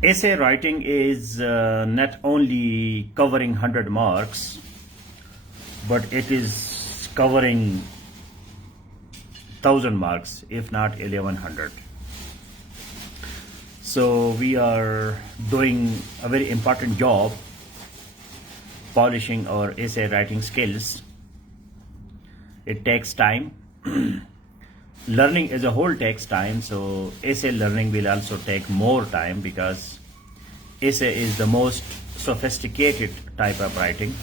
Essay writing is not only covering 100 marks, but it is covering 1000 marks, if not 1100. So we are doing a very important job polishing our essay writing skills. It takes time. Learning as a whole takes time, so essay learning will also take more time because essay is the most sophisticated type of writing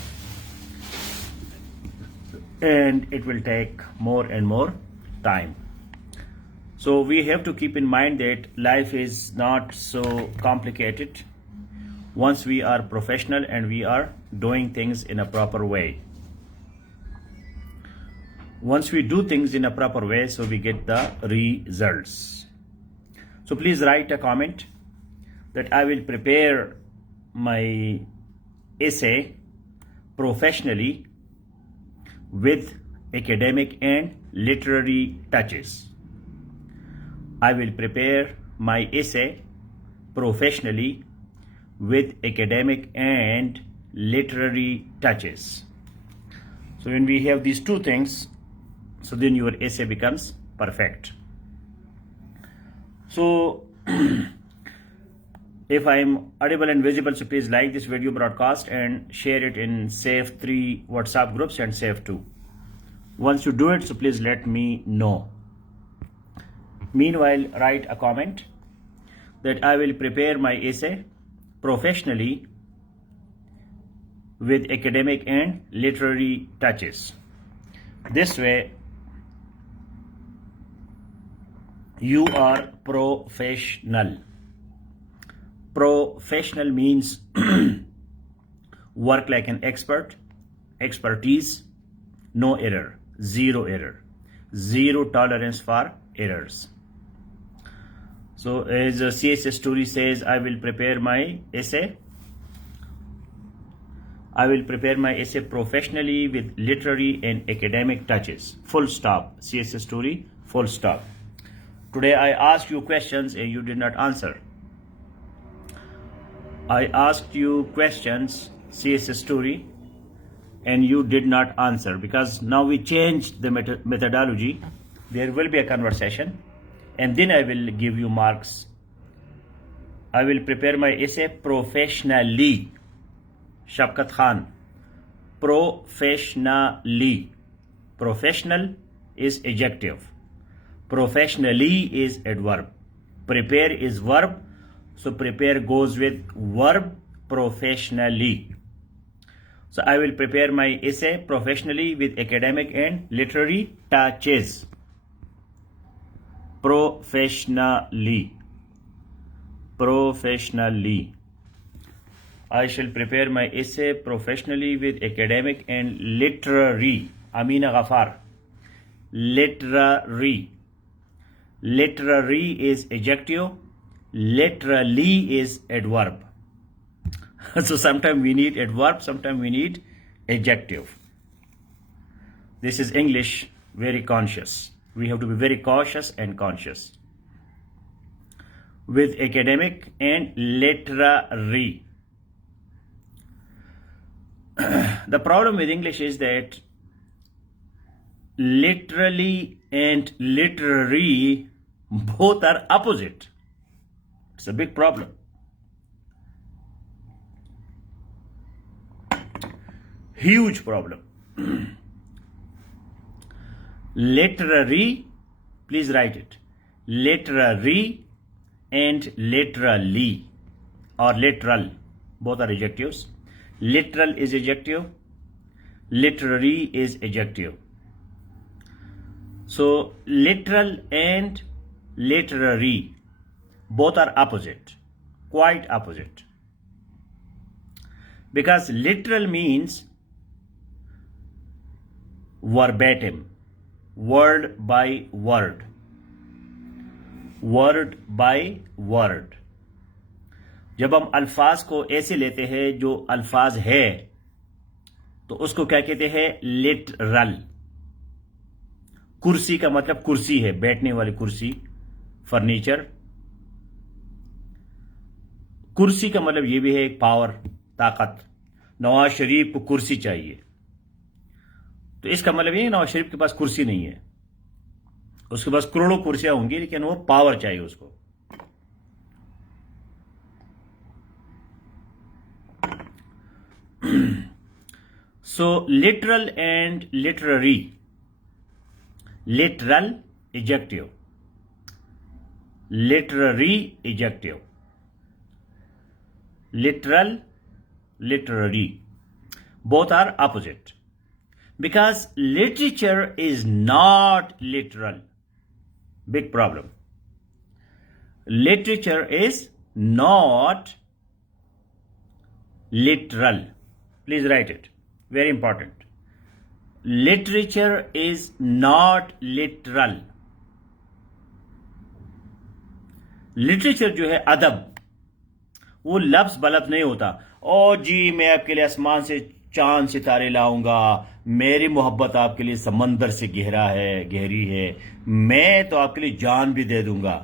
and it will take more and more time. So we have to keep in mind that life is not so complicated once we are professional and we are doing things in a proper way. Once we do things in a proper way, so we get the results. So please write a comment that I will prepare my essay professionally with academic and literary touches. I will prepare my essay professionally with academic and literary touches. So when we have these two things, so then your essay becomes perfect. So if I'm audible and visible, so please like this video broadcast and share it in Safe 3 WhatsApp groups and Safe 2. Once you do it, so please let me know. Meanwhile, write a comment that I will prepare my essay professionally with academic and literary touches. This way, you are professional. Professional means work like an expert, expertise, no error, zero tolerance for errors. So as C.S. Story says, I will prepare my essay professionally with literary and academic touches. Full stop. C.S. Story, full stop. Today I asked you questions and you did not answer. I asked you questions, C.S. Story, and you did not answer because now we changed the methodology. There will be a conversation and then I will give you marks. I will prepare my essay professionally. Shafkat Khan. Professionally. Professional is adjective. Professionally is adverb. Prepare is verb. So prepare goes with verb professionally. So I will prepare my essay professionally with academic and literary touches. Professionally. Professionally. I shall prepare my essay professionally with academic and literary. Amina Ghafar. Literary. Literary is adjective. Literally is adverb. So sometimes we need adverb, sometimes we need adjective. This is English, very conscious. We have to be very cautious and conscious. With academic and literary. The problem with English is that literally and literary both are opposite. It's a big problem. Huge problem. Literary, please write it. Literary and literally or literal, both are adjectives. Literal is adjective, literary is adjective. So literal and literary both are opposite, quite opposite. Because literal means verbatim, word by word, word by word. जब हम अल्फाज को ऐसे लेते हैं जो अल्फाज है तो उसको क्या कहते हैं? लिटरल. कुर्सी का मतलब कुर्सी है, बैठने वाली कुर्सी, फर्नीचर. कुर्सी का मतलब ये भी है एक पावर, ताकत। नवाज शरीफ को कुर्सी चाहिए, तो इसका मतलब ये नवाज शरीफ के पास कुर्सी नहीं है, उसके पास करोड़ों कुर्सियां होंगी लेकिन वो पावर चाहिए उसको। So literal and literary, literal adjective, literary adjective, literal, literary, both are opposite, because literature is not literal. Big problem. Literature is not literal. Please write it, very important. Literature is not literal. Literature जो है अदब, वो लफ्ज बलफ्ज नहीं होता। ओ जी मैं आपके लिए आसमान से चांद सितारे लाऊंगा, मेरी मोहब्बत आपके लिए समंदर से गहरा है, गहरी है, मैं तो आपके लिए जान भी दे दूंगा।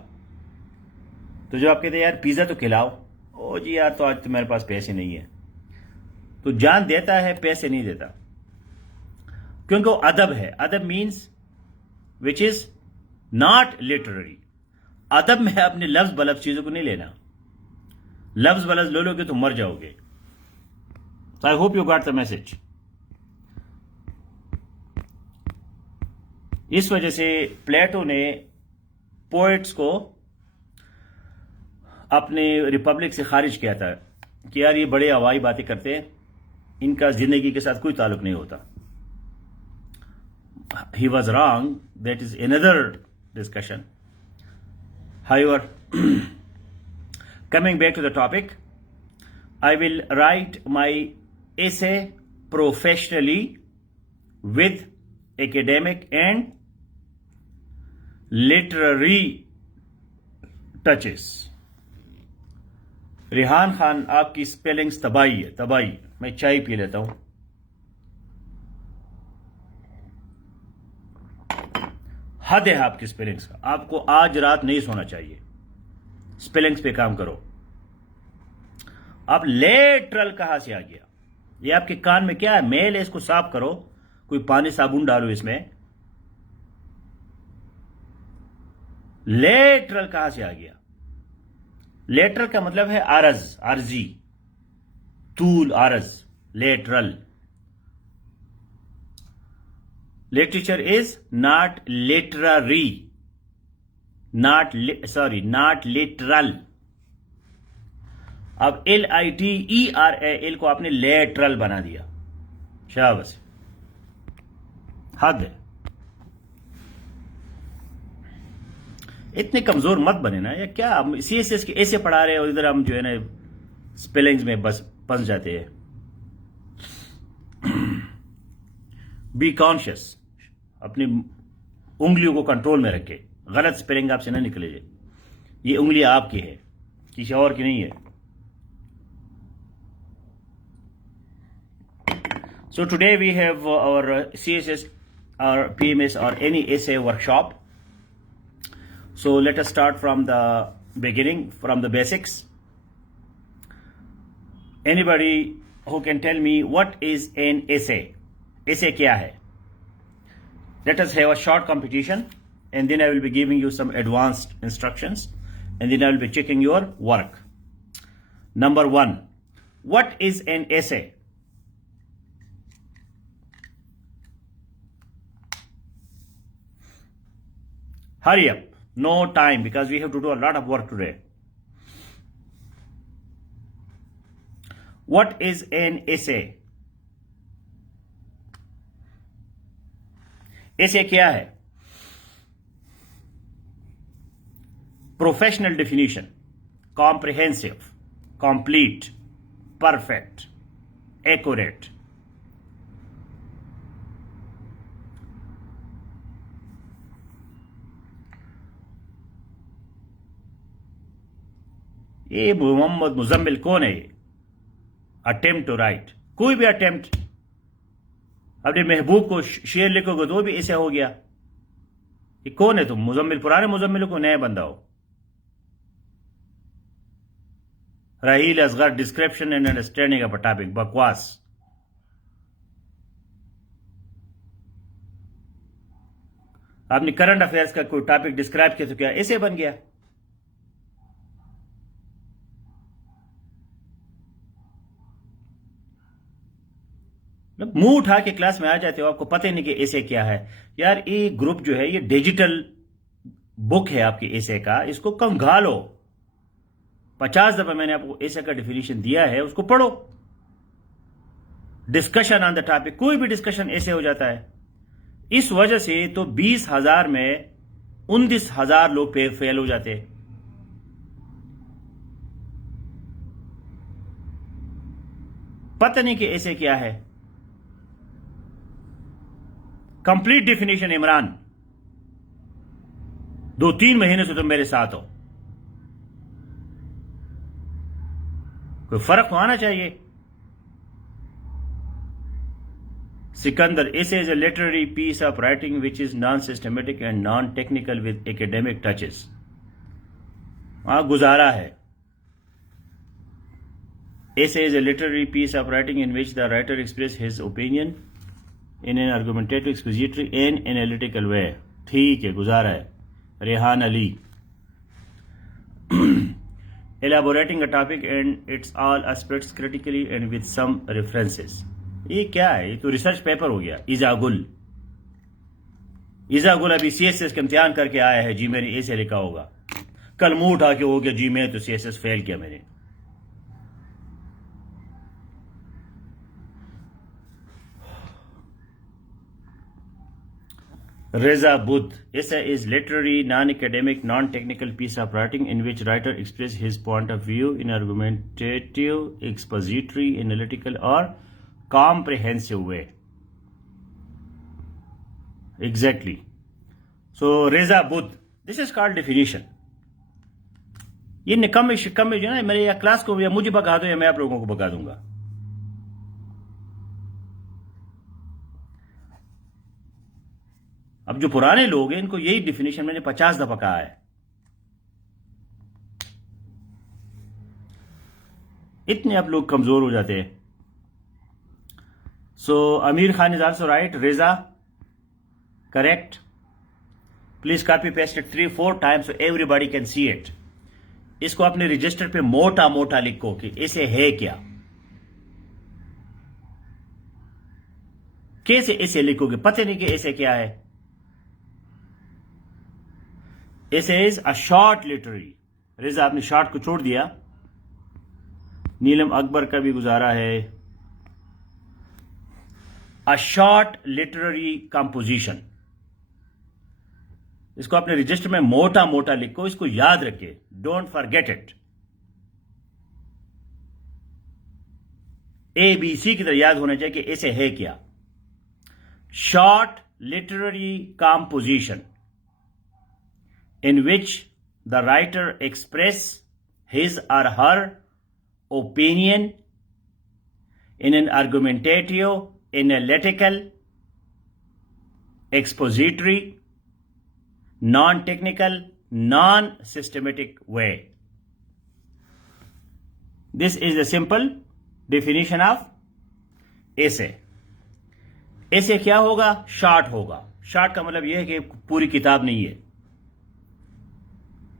तो जो आप कहते हैं यार पिज्जा तो खिलाओ, ओ जी यार तो आज तो मेरे पास पैसे नहीं है, तो जान देता है पैसे नहीं देता, क्योंकि वो अदब है। अदब means which is not literary. अदब में अपने लफ्ज बलफ्ज चीजों को नहीं लेना, लफ्ज बलफ्ज ले लोगे तो मर जाओगे। So I hope you got the message. इस वजह से प्लेटो ने पोएट्स को अपने रिपब्लिक से खारिज किया था कि यार ये बड़े हवाई बातें करते हैं, इनका जिंदगी के साथ कोई ताल्लुक नहीं होता। He was wrong. That is another discussion. However, coming back to the topic, I will write my essay professionally with academic and literary touches. Rihan खान आपकी स्पेलिंग्स तबाही है, तबाही। मैं चाय पी लेता हूं। हद है आपकी स्पेलिंग्स का, आपको आज रात नहीं सोना चाहिए, स्पेलिंग्स पे काम करो। अब लेटरल कहां से आ गया? ये आपके कान में क्या है? मेल है, इसको साफ करो, कोई पानी साबुन डालो इसमें। लेटरल कहां से आ गया? लेटरल का मतलब है आरज, आरजी, तूल, आरज, lateral. Literature is not literary, not literal. अब LITERA, एल को आपने लेटरल बना दिया। शाबाश, हद है। इतने कमजोर मत बने ना, या क्या हम CSS के ऐसे पढ़ा रहे हैं और इधर हम जो है ना स्पेलिंग्स में बस फंस जाते हैं। बी कॉन्शियस, अपनी उंगलियों को कंट्रोल में रखे, गलत स्पेलिंग आपसे ना निकले। ये उंगली आपकी है, किसी और की नहीं है। So today we have our CSS or PMS or any essay workshop. So let us start from the beginning, from the basics. Anybody who can tell me what is an essay? Essay क्या है? Let us have a short competition and then I will be giving you some advanced instructions and then I will be checking your work. Number 1, what is an essay? Hurry up, no time because we have to do a lot of work today. What is an essay? Essay क्या है? Professional definition, comprehensive, complete, perfect, accurate. ये मोहम्मद मुजम्मिल कौन है? Attempt to right, कोई भी अटेम्प्ट। अपने महबूब को शेर लिखोगे तो भी ऐसे हो गया। ये कौन है तुम? मुजम्मिल, पुराने मुजम्मिल को नया बंदा हो। Raheel Asghar, description and understanding of a topic, बकवास। आपने करंट अफेयर्स का कोई टॉपिक डिस्क्राइब किया तो क्या ऐसे बन गया? मुंह उठा के क्लास में आ जाते हो, आपको पता ही नहीं कि ऐसे क्या है। यार ये ग्रुप जो है ये डिजिटल बुक है आपके ऐसे का, इसको कंगालो। 50 दफा मैंने आपको ऐसे का डिफिनीशन दिया है, उसको पढ़ो। डिस्कशन ऑन द टॉपिक, कोई भी डिस्कशन ऐसे हो जाता है। इस वजह से तो 20,000 में 19,000 लोग फेल हो जाते हैं। पता नहीं कि ऐसे क्या है। कंप्लीट डिफिनेशन इमरान, 2-3 महीने से तुम मेरे साथ हो, कोई फर्क तो आना चाहिए। Sikandar, essay is a literary piece of writing which is non-systematic and non-technical with academic touches. गुजारा है। Essay is a literary piece of writing in which the writer expresses his opinion in an argumentative, expository and analytical way. ठीक है, गुजारा है। रेहान Ali, elaborating a topic and its all aspects critically and with some references. ये क्या है? ये तो research paper हो गया। इजागुल अभी सीएसएस का इम्तिहान करके आया है जी, मैंने ऐसे लिखा होगा। कल मुंह उठा के हो गया जी मैं तो सीएसएस फेल किया मैंने। Reza Buddh, essay is literary, non-academic, non-technical piece of writing in which writer expresses his point of view in argumentative, expository, analytical or comprehensive way. Exactly. So Reza Buddh, this is called definition. ये निकम्मे शिकम्मे जो है मेरे या क्लास को या मुझे भगा दो या मैं आप लोगों को भगा दूंगा। अब जो पुराने लोग हैं इनको यही डिफिनेशन मैंने 50 दफा कहा है। इतने आप लोग कमजोर हो जाते हैं। So Amir Khan is also right. Reza, correct. Please copy paste it 3-4 times so everybody can see it. इसको अपने रजिस्टर पे मोटा मोटा लिखो कि ऐसे है क्या। कैसे ऐसे लिखोगे? पता नहीं कि ऐसे क्या है। ऐसे इज अ शॉर्ट लिटरेरी। रेजा आपने शॉर्ट को छोड़ दिया। नीलम अकबर का भी गुजारा है। A short literary composition. इसको अपने रजिस्टर में मोटा मोटा लिखो, इसको याद रखिए। Don't forget it. ABC की तरह याद होना चाहिए कि ऐसे है क्या। Short literary composition in which the writer express his or her opinion in an argumentative, analytical, expository, non-technical, non-systematic way. This is the simple definition of essay. essay क्या होगा? शॉर्ट होगा। शॉर्ट का मतलब यह है कि पूरी किताब नहीं है।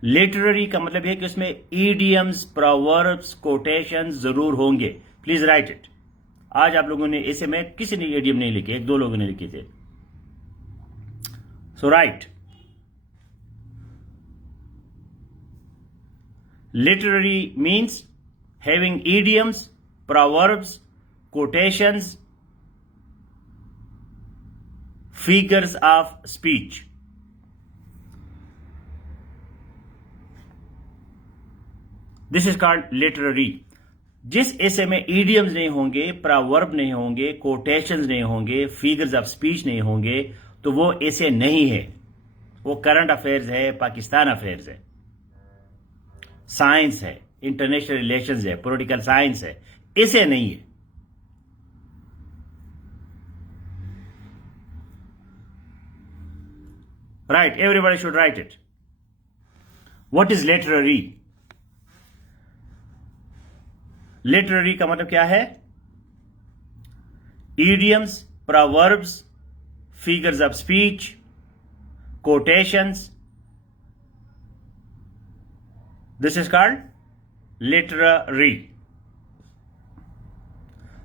लिटरेरी का मतलब यह है कि उसमें ईडियम्स, प्रोवर्ब्स, कोटेशंस जरूर होंगे। Please write it. आज आप लोगों ने ऐसे में किसी ने ईडियम नहीं लिखे, 1-2 लोगों ने लिखे थे। So right. Literary means having idioms, proverbs, quotations, figures of speech. This is called literary. जिस ऐसे में ईडियम्स नहीं होंगे, प्रोवर्ब नहीं होंगे, कोटेशंस नहीं होंगे, फिगर्स ऑफ स्पीच नहीं होंगे, तो वो ऐसे नहीं है। वो करंट अफेयर्स है, पाकिस्तान अफेयर्स है, साइंस है, इंटरनेशनल रिलेशंस है, पॉलिटिकल साइंस है। ऐसे नहीं है। Right, everybody should write it. What is literary? Literary का मतलब क्या है? idioms, proverbs, figures of speech, quotations. This is called literary.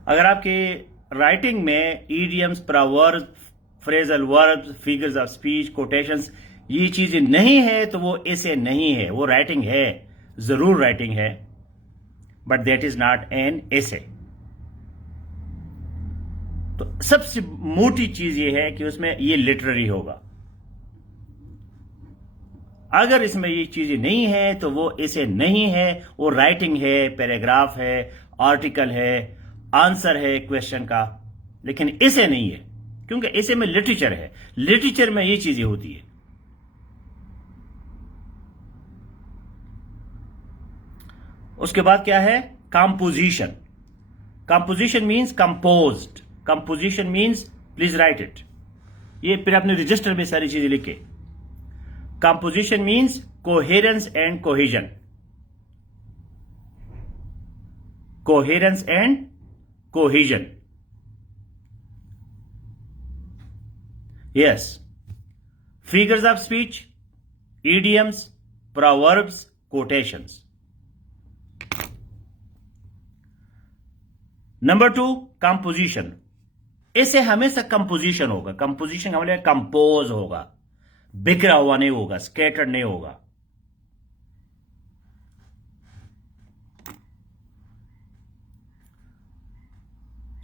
अगर आपके राइटिंग में idioms, proverbs, phrasal verbs, figures of speech, quotations ये चीजें नहीं है तो वो ऐसे नहीं है, वो राइटिंग है, जरूर राइटिंग है, but that is not an essay. तो सबसे मोटी चीज ये है कि उसमें ये लिटरेरी होगा. अगर इसमें ये चीजें नहीं है तो वो ऐसे नहीं है, वो राइटिंग है, पैराग्राफ है, आर्टिकल है, आंसर है क्वेश्चन का, लेकिन ऐसे नहीं है, क्योंकि ऐसे में लिटरेचर है. लिटरेचर में ये चीजें होती है. उसके बाद क्या है? Composition. Composition means composed. Composition means, please write it, ये फिर अपने रजिस्टर में सारी चीजें लिखे. Composition means coherence and cohesion. Coherence and cohesion. Yes. Figures of speech, idioms, proverbs, quotations. Number 2, कंपोजिशन. इसे हमेशा कंपोजिशन होगा. कंपोजिशन का मतलब कंपोज होगा, बिखरा हुआ नहीं होगा, स्कैटर्ड नहीं होगा.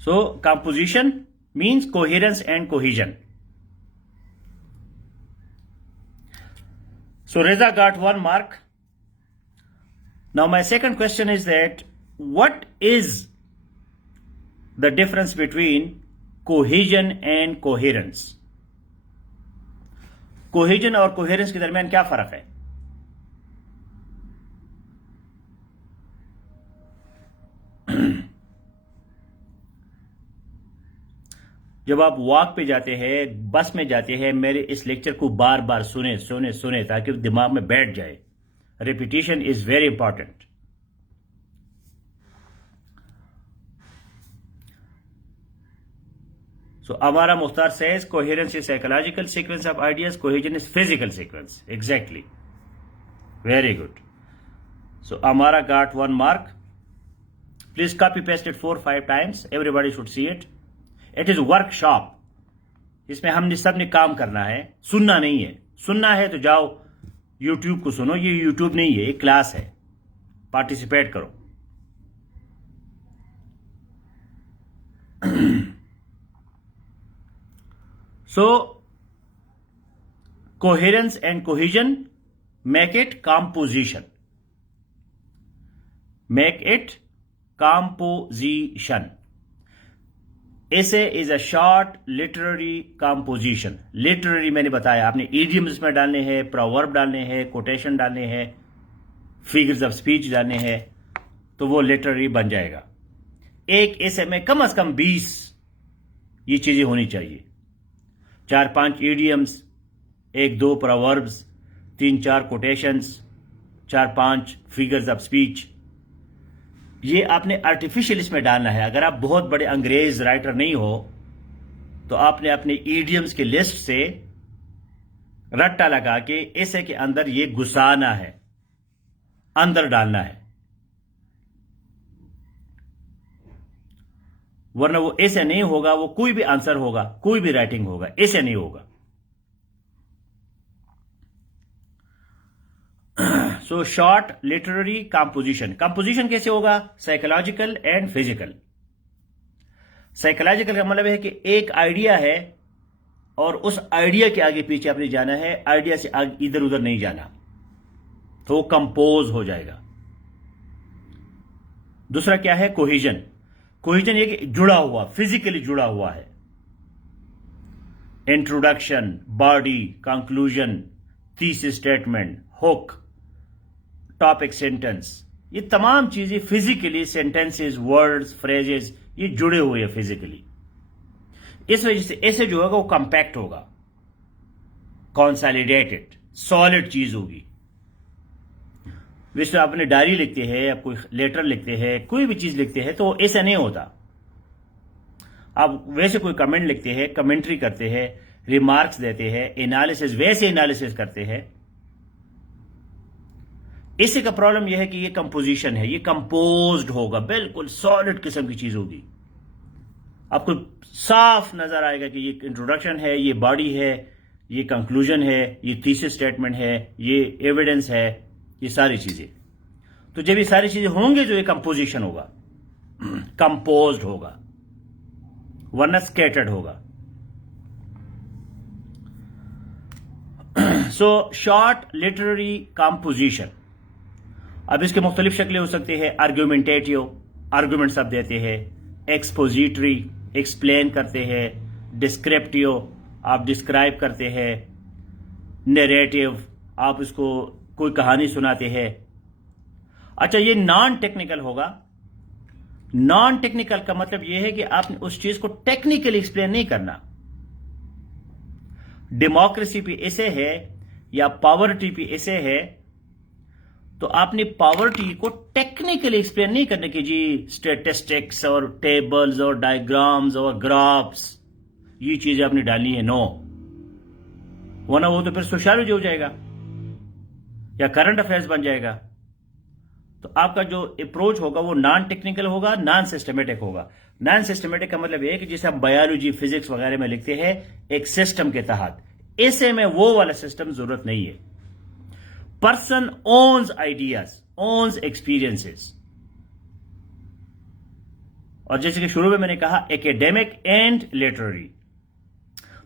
So composition means coherence and cohesion. So Reza got 1 mark. Now my second question is that what is the difference between cohesion and coherence? Cohesion और coherence के दरमियान क्या फर्क है? जब आप वॉक पे जाते हैं, बस में जाते हैं, मेरे इस लेक्चर को बार बार सुने ताकि दिमाग में बैठ जाए. Repetition is very important. So हमारा Mukhtar says coherence is psychological sequence of ideas, cohesion is physical sequence. Exactly, very good. So हमारा got 1 mark. Please copy paste it 4-5 times. Everybody should see it. It is workshop. इसमें हमने सबने काम करना है, सुनना नहीं है. सुनना है तो जाओ यूट्यूब को सुनो. ये यूट्यूब नहीं है, ये क्लास है. पार्टिसिपेट करो. So coherence and cohesion make it composition. Make it composition. Essay is a short literary composition. Literary मैंने बताया, आपने idioms में डालने हैं, प्रोवर्ब डालने हैं, कोटेशन डालने हैं, फिगर्स ऑफ स्पीच डालने हैं, तो वो लिटरेरी बन जाएगा. एक ऐसे में कम से कम 20 ये चीजें होनी चाहिए. 4-5 idioms, 1-2 प्रोवर्ब्स, 3-4 कोटेशंस, 4-5 फिगर्स ऑफ स्पीच. ये आपने आर्टिफिशियल इसमें डालना है. अगर आप बहुत बड़े अंग्रेज राइटर नहीं हो तो आपने अपने ईडियम्स की लिस्ट से रट्टा लगा के ऐसे के अंदर ये घुसाना है, अंदर डालना है, वरना वो ऐसे नहीं होगा. वो कोई भी आंसर होगा, कोई भी राइटिंग होगा, ऐसे नहीं होगा. So short literary composition. Composition कैसे होगा? Psychological and physical. साइकोलॉजिकल का मतलब है कि एक आइडिया है और उस आइडिया के आगे पीछे आपने जाना है, आइडिया से आगे इधर उधर नहीं जाना, तो वो कंपोज हो जाएगा. दूसरा क्या है? कोहेजन. कोहेजन ये कि जुड़ा हुआ, फिजिकली जुड़ा हुआ है. Introduction, body, conclusion, thesis statement, hook, topic, sentence, ये तमाम चीजें फिजिकली, सेंटेंसेस, वर्ड्स, फ्रेजेस, ये जुड़े हुए हैं फिजिकली. इस वजह से ऐसे जो होगा वो कंपैक्ट होगा, कंसोलिडेटेड, सॉलिड चीज होगी. वैसे आप अपनी डायरी लिखते हैं, आप कोई लेटर लिखते हैं, कोई भी चीज लिखते हैं तो ऐसा नहीं होता। आप वैसे कोई कमेंट लिखते हैं, कमेंट्री करते हैं, रिमार्क्स देते हैं, एनालिसिस वैसे एनालिसिस करते हैं। इसी का प्रॉब्लम यह है कि ये कंपोजिशन है, ये कंपोज्ड होगा, बिल्कुल सॉलिड किस्म की चीज होगी। आपको साफ नजर आएगा कि ये इंट्रोडक्शन है, ये बॉडी है, ये कंक्लूजन है, ये थीसिस स्टेटमेंट है, ये एविडेंस है, ये सारी चीजें। तो जब ये सारी चीजें होंगे जो ये कंपोजिशन होगा, कंपोज्ड होगा, वरना स्कैटर्ड होगा। So short literary composition. अब इसके मुख्तलिफ शक्लें हो सकती है। आर्ग्यूमेंटेटिव, आर्ग्यूमेंट्स आप देते हैं। एक्सपोजिटरी, एक्सप्लेन करते हैं। डिस्क्रिप्टिव, आप डिस्क्राइब करते हैं। नरेटिव, आप इसको कोई कहानी सुनाते हैं। अच्छा, ये नॉन टेक्निकल होगा। नॉन टेक्निकल का मतलब यह है कि आपने उस चीज को टेक्निकली एक्सप्लेन नहीं करना। डेमोक्रेसी भी ऐसे है या पावर्टी भी ऐसे है, तो आपने पावर्टी को टेक्निकली एक्सप्लेन नहीं करने की जी स्टैटिस्टिक्स और टेबल्स और डायग्राम्स और ग्राफ्स, ये चीजें आपने डालनी है। नो, वरना वो तो फिर सोशियोलॉजी हो जाएगा या करंट अफेयर्स बन जाएगा। तो आपका जो अप्रोच होगा वो नॉन टेक्निकल होगा, नॉन सिस्टमेटिक होगा। नॉन सिस्टमेटिक का मतलब यह है कि जैसे हम बायोलॉजी, फिजिक्स वगैरह में लिखते हैं एक सिस्टम के तहत, ऐसे में वो वाला सिस्टम जरूरत नहीं है। Person one's ideas, one's experiences. और जैसे कि शुरू में मैंने कहा एकेडेमिक एंड लिटरेरी।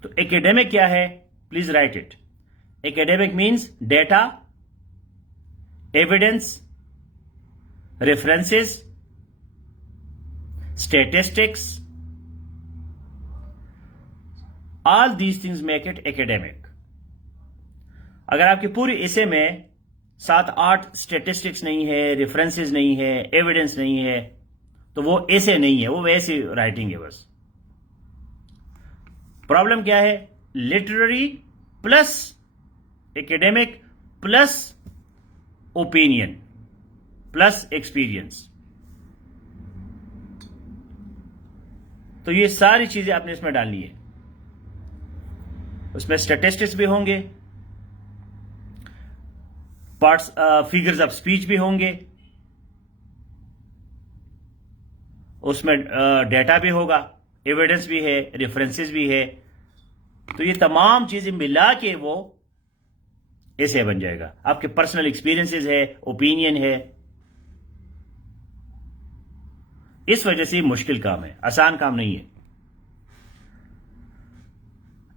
तो एकेडेमिक क्या है? Please write it. Academic means data, evidence, references, statistics, all these things make it academic. अगर आपकी पूरी ऐसे में 7-8 स्टेटिस्टिक्स नहीं है, रेफरेंसेस नहीं है, एविडेंस नहीं है, तो वो ऐसे नहीं है, वो वैसी राइटिंग है बस। प्रॉब्लम क्या है? Literary plus academic plus opinion plus experience. तो ये सारी चीजें आपने इसमें डालनी है। उसमें स्टैटिस्टिक्स भी होंगे, पार्ट्स, फिगर्स ऑफ स्पीच भी होंगे, उसमें डेटा भी होगा, एविडेंस भी है, रेफरेंसेस भी है। तो ये तमाम चीजें मिला के वो ऐसे बन जाएगा। आपके पर्सनल एक्सपीरियंसेस है, ओपिनियन है। इस वजह से मुश्किल काम है, आसान काम नहीं है।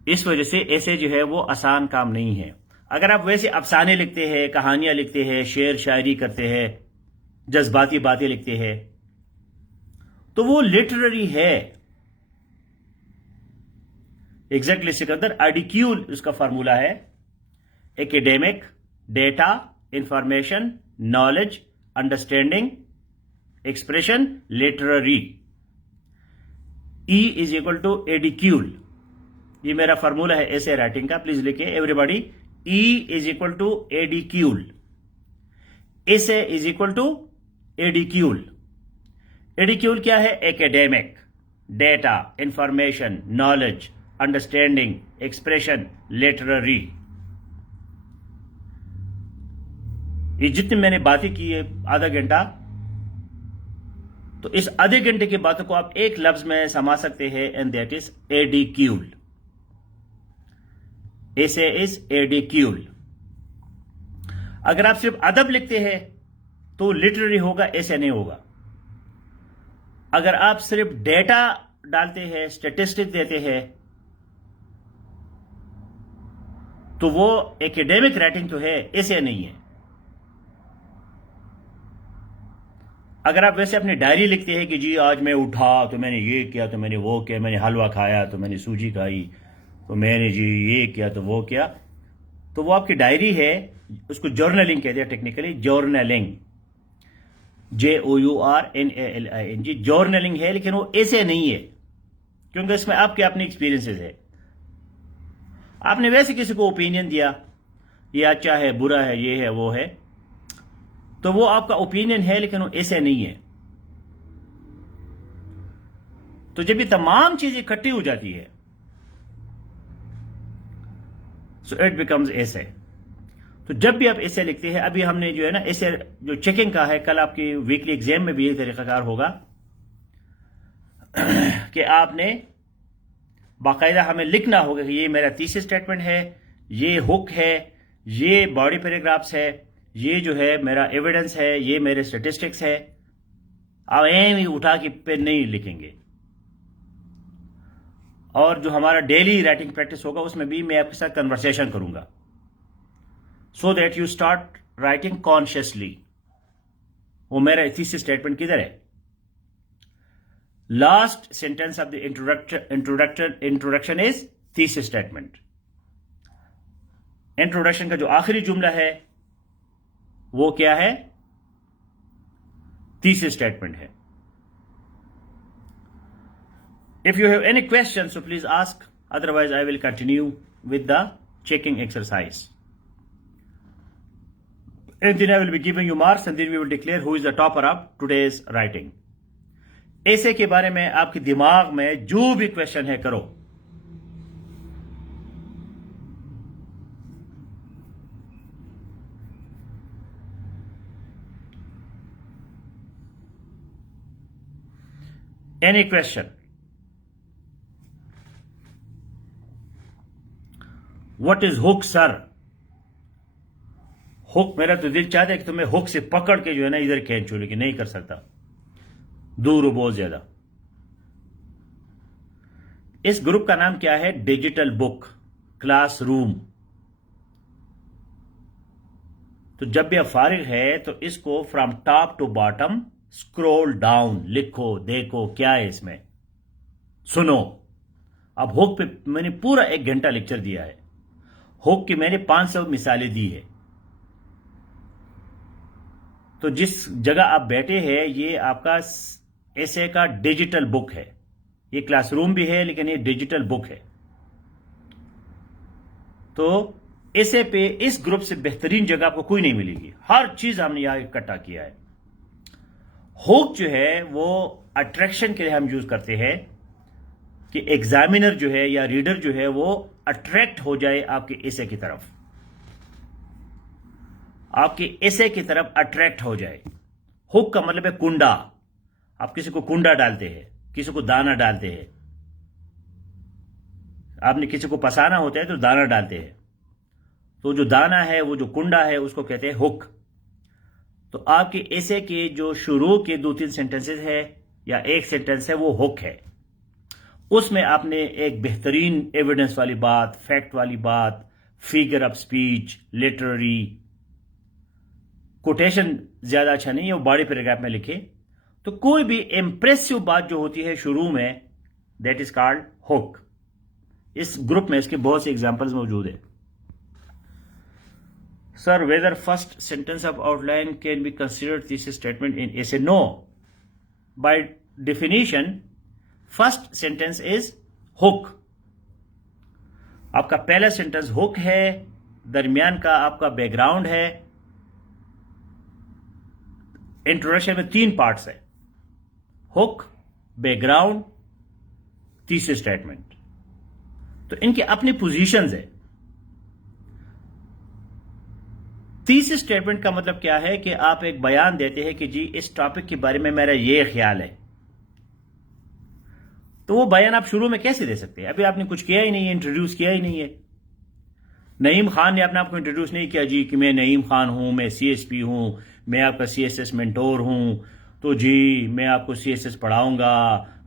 इस वजह से ऐसे जो है वो आसान काम नहीं है। अगर आप वैसे अफसाने लिखते हैं, कहानियां लिखते हैं, शेर शायरी करते हैं, जज्बाती बातें लिखते हैं, तो वो लिटरेरी है। एग्जैक्टली सिकंदर, आइडिक्यूल उसका फार्मूला है। Academic, data, information, knowledge, understanding, expression, literary. E is equal to एडिक्यूल। ये मेरा फार्मूला है ऐसे राइटिंग का, प्लीज लिखिए everybody. E is equal to एडिक्यूल। ऐसे इज इक्वल टू एडिक्यूल। एडिक्यूल क्या है? Academic, data, information, knowledge, understanding, expression, literary. ये जितनी मैंने बातें की है आधा घंटा, तो इस आधे घंटे की बातों को आप एक लफ्ज में समा सकते हैं, एंड दैट इज एडिक्यूल। ऐसे इज एडिक्यूल। अगर आप सिर्फ अदब लिखते हैं तो लिटरेरी होगा, ऐसे नहीं होगा। अगर आप सिर्फ डेटा डालते हैं, स्टैटिस्टिक्स देते हैं, तो वो एकेडेमिक राइटिंग तो है, ऐसे नहीं है। अगर आप वैसे अपनी डायरी लिखते हैं कि जी आज मैं उठा तो मैंने ये किया, तो मैंने वो किया, मैंने हलवा खाया तो मैंने सूजी खाई, तो मैंने जी ये किया तो वो किया, तो वो आपकी डायरी है। उसको जर्नलिंग कहते हैं टेक्निकली, जर्नलिंग, JOURNALING, जर्नलिंग है। लेकिन वो ऐसे नहीं है, क्योंकि इसमें आपके अपने एक्सपीरियंसेस है। आपने वैसे किसी को ओपिनियन दिया, ये अच्छा है, बुरा है, ये है, वो है, तो वो आपका ओपिनियन है, लेकिन वो ऐसे नहीं है। तो जब ये तमाम चीजें इकट्ठी हो जाती है, सो इट बिकम्स ऐसे। तो जब भी आप ऐसे लिखते हैं, अभी हमने जो है ना ऐसे जो चेकिंग का है, कल आपकी वीकली एग्जाम में भी ये तरीकाकार होगा कि आपने बाकायदा हमें लिखना होगा कि ये मेरा थीसिस स्टेटमेंट है, ये हुक है, ये बॉडी पैराग्राफ्स है, ये जो है मेरा एविडेंस है, ये मेरे स्टेटिस्टिक्स है। आप एम ही उठा के पेन नहीं लिखेंगे। और जो हमारा डेली राइटिंग प्रैक्टिस होगा उसमें भी मैं आपके साथ कन्वर्सेशन करूंगा, so that you start writing consciously. वो मेरा थीसिस स्टेटमेंट किधर है? Last sentence of the introduction is thesis statement. Introduction का जो आखिरी जुमला है वो क्या है? थीसिस स्टेटमेंट है। If you have any questions, so please ask. Otherwise, I will continue with the checking exercise. And then I will be giving you marks, and then we will declare who is the topper of today's writing. ऐसे के बारे में आपके दिमाग में जो भी क्वेश्चन है करो। Any question? What is hook, sir? Hook, मेरा तो दिल चाहता है कि तुम्हें हुक से पकड़ के जो है ना इधर खींचो, लेकिन नहीं कर सकता, दूर हो बहुत ज्यादा। इस ग्रुप का नाम क्या है? Digital book classroom. तो जब भी आप फारिग है तो इसको from top to bottom scroll down, लिखो, देखो क्या है इसमें, सुनो। अब हुक पे मैंने पूरा 1 घंटा लेक्चर दिया है। हुक की मैंने 500 मिसालें दी है। तो जिस जगह आप बैठे हैं ये आपका ऐसे का डिजिटल बुक है। ये क्लासरूम भी है लेकिन ये डिजिटल बुक है। तो ऐसे पे इस ग्रुप से बेहतरीन जगह आपको कोई नहीं मिलेगी। हर चीज हमने यहां इकट्ठा किया है। हुक जो है वो अट्रैक्शन के लिए हम यूज करते हैं कि एग्जामिनर जो है या रीडर जो है वो अट्रैक्ट हो जाए आपके ऐसे की तरफ, आपके ऐसे की तरफ अट्रैक्ट हो जाए। हुक का मतलब है कुंडा। आप किसी को कुंडा डालते हैं, किसी को दाना डालते हैं। आपने किसी को पसाना होता है तो दाना डालते हैं। तो जो दाना है, वो जो कुंडा है, उसको कहते हैं हुक। तो आपके ऐसे के जो शुरू के 2-3 सेंटेंसेस है या 1 सेंटेंस है वो हुक है। उसमें आपने एक बेहतरीन एविडेंस वाली बात, फैक्ट वाली बात, figure of speech, literary quotation ज्यादा अच्छा नहीं है, वो बॉडी पैराग्राफ में लिखे। तो कोई भी इंप्रेसिव बात जो होती है शुरू में, दैट इज कॉल्ड हुक। इस ग्रुप में इसके बहुत से एग्जांपल्स मौजूद है। Sir, whether first sentence of outline can be considered this statement in essay? No, by definition first sentence is hook. आपका पहला सेंटेंस हुक है, दरमियान का आपका बैकग्राउंड है। इंट्रोडक्शन में 3 पार्ट्स है, हुक, बैकग्राउंड, थीसिस स्टेटमेंट। तो इनके अपनी पोजीशंस है। थीसिस स्टेटमेंट का मतलब क्या है कि आप एक बयान देते हैं कि जी इस टॉपिक के बारे में मेरा ये ख्याल है। तो वो बयान आप शुरू में कैसे दे सकते हैं? अभी आपने कुछ किया ही नहीं है, इंट्रोड्यूस किया ही नहीं है। नईम खान ने अपने आप को इंट्रोड्यूस नहीं किया जी कि मैं नईम खान हूं, मैं सीएसपी हूं, मैं आपका सीएसएस मेंटोर हूं, तो जी मैं आपको सीएसएस पढ़ाऊंगा।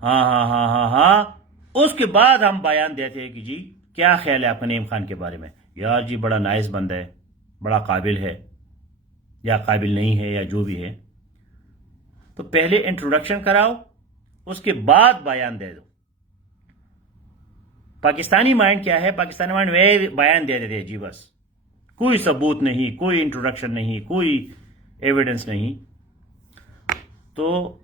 हाँ हाँ हाँ हाँ हाँ। उसके बाद हम बयान देते हैं कि जी क्या ख्याल है आपका नईम खान के बारे में? यार जी बड़ा नाइस बंदा है, बड़ा काबिल है, या काबिल नहीं है, या जो भी है। तो पहले इंट्रोडक्शन कराओ, उसके बाद बयान दे दो। पाकिस्तानी माइंड क्या है? पाकिस्तानी माइंड वे बयान दे देते जी, बस कोई सबूत नहीं, कोई इंट्रोडक्शन नहीं, कोई एविडेंस नहीं। तो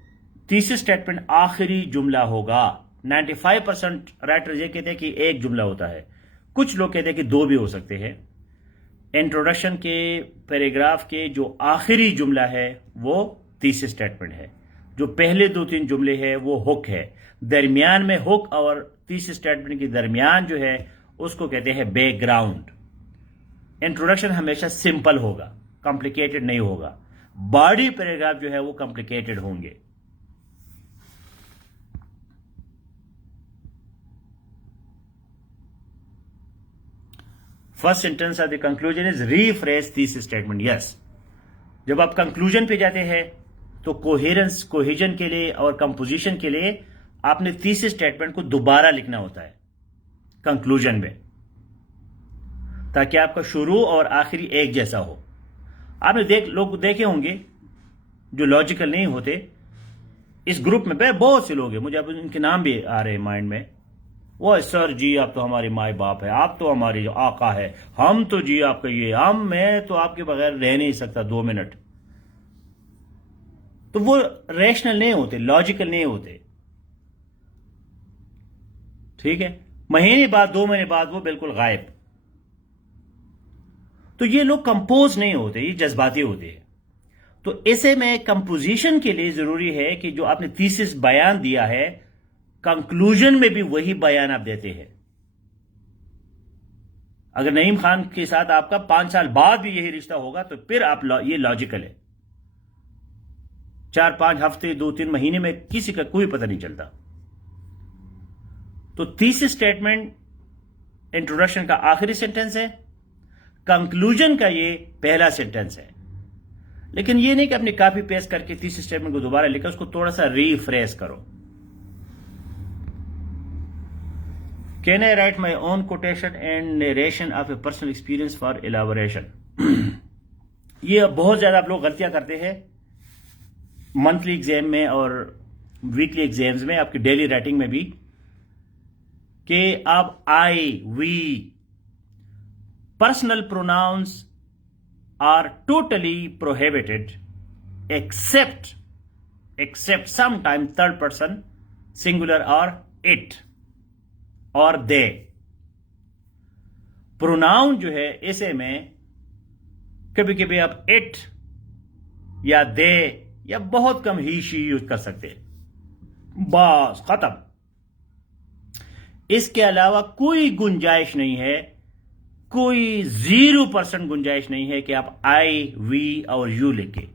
थीसिस स्टेटमेंट आखिरी जुमला होगा। 95% राइटर्स ये कहते हैं कि एक जुमला होता है, कुछ लोग कहते हैं कि 2 भी हो सकते हैं। इंट्रोडक्शन के पैराग्राफ के जो आखिरी जुमला है वो थीसिस स्टेटमेंट है, जो पहले 2-3 जुमले हैं वो हुक है, दरमियान में हुक और थीसिस स्टेटमेंट के दरमियान जो है उसको कहते हैं बैकग्राउंड। इंट्रोडक्शन हमेशा सिंपल होगा, कॉम्प्लिकेटेड नहीं होगा। बॉडी पैराग्राफ जो है वो कॉम्प्लिकेटेड होंगे। First sentence of the conclusion is refresh thesis statement. Yes, जब आप कंक्लूजन पे जाते हैं तो कोहेरेंस, कोहेजन के लिए और कंपोजिशन के लिए आपने थीसिस स्टेटमेंट को दोबारा लिखना होता है कंक्लूजन में, ताकि आपका शुरू और आखिरी एक जैसा हो। आपने लोग देखे होंगे जो लॉजिकल नहीं होते, इस ग्रुप में बहुत से लोग हैं, मुझे अब उनके नाम भी आ रहे हैं माइंड में। वो सर जी आप तो हमारे माए बाप है, आप तो हमारी जो आका है, हम तो जी आपका ये, मैं तो आपके बगैर रह नहीं सकता 2 मिनट। तो वो रैशनल नहीं होते, लॉजिकल नहीं होते, ठीक है। महीने बाद 2 महीने बाद वो बिल्कुल गायब। तो ये लोग कंपोज नहीं होते, ये जज्बाती होते हैं। तो ऐसे में कंपोजिशन के लिए जरूरी है कि जो आपने थीसिस बयान दिया है, कंक्लूजन में भी वही बयान आप देते हैं। अगर नईम खान के साथ आपका 5 साल बाद भी यही रिश्ता होगा तो फिर आप ये लॉजिकल है। 4-5 हफ्ते 2-3 महीने में किसी का कोई पता नहीं चलता। तो थीसिस स्टेटमेंट इंट्रोडक्शन का आखिरी सेंटेंस है, कंक्लूजन का ये पहला सेंटेंस है। लेकिन ये नहीं कि अपनी कॉपी पेस्ट करके थीसिस स्टेटमेंट को दोबारा लिखा, उसको थोड़ा सा रीफ्रेश करो। Can I write my own quotation and narration of a personal experience for elaboration? ये बहुत ज्यादा आप लोग गलतियां करते हैं मंथली एग्जाम में और वीकली एग्जाम्स में, आपकी डेली राइटिंग में भी, कि आप I, we, personal pronouns are totally prohibited except sometime third person singular or it और दे। प्रोनाउन जो है ऐसे में कभी कभी आप इट या दे या बहुत कम ही शी यूज कर सकते, बस खत्म। इसके अलावा कोई गुंजाइश नहीं है, कोई 0% गुंजाइश नहीं है कि आप आई, वी और यू लिखे,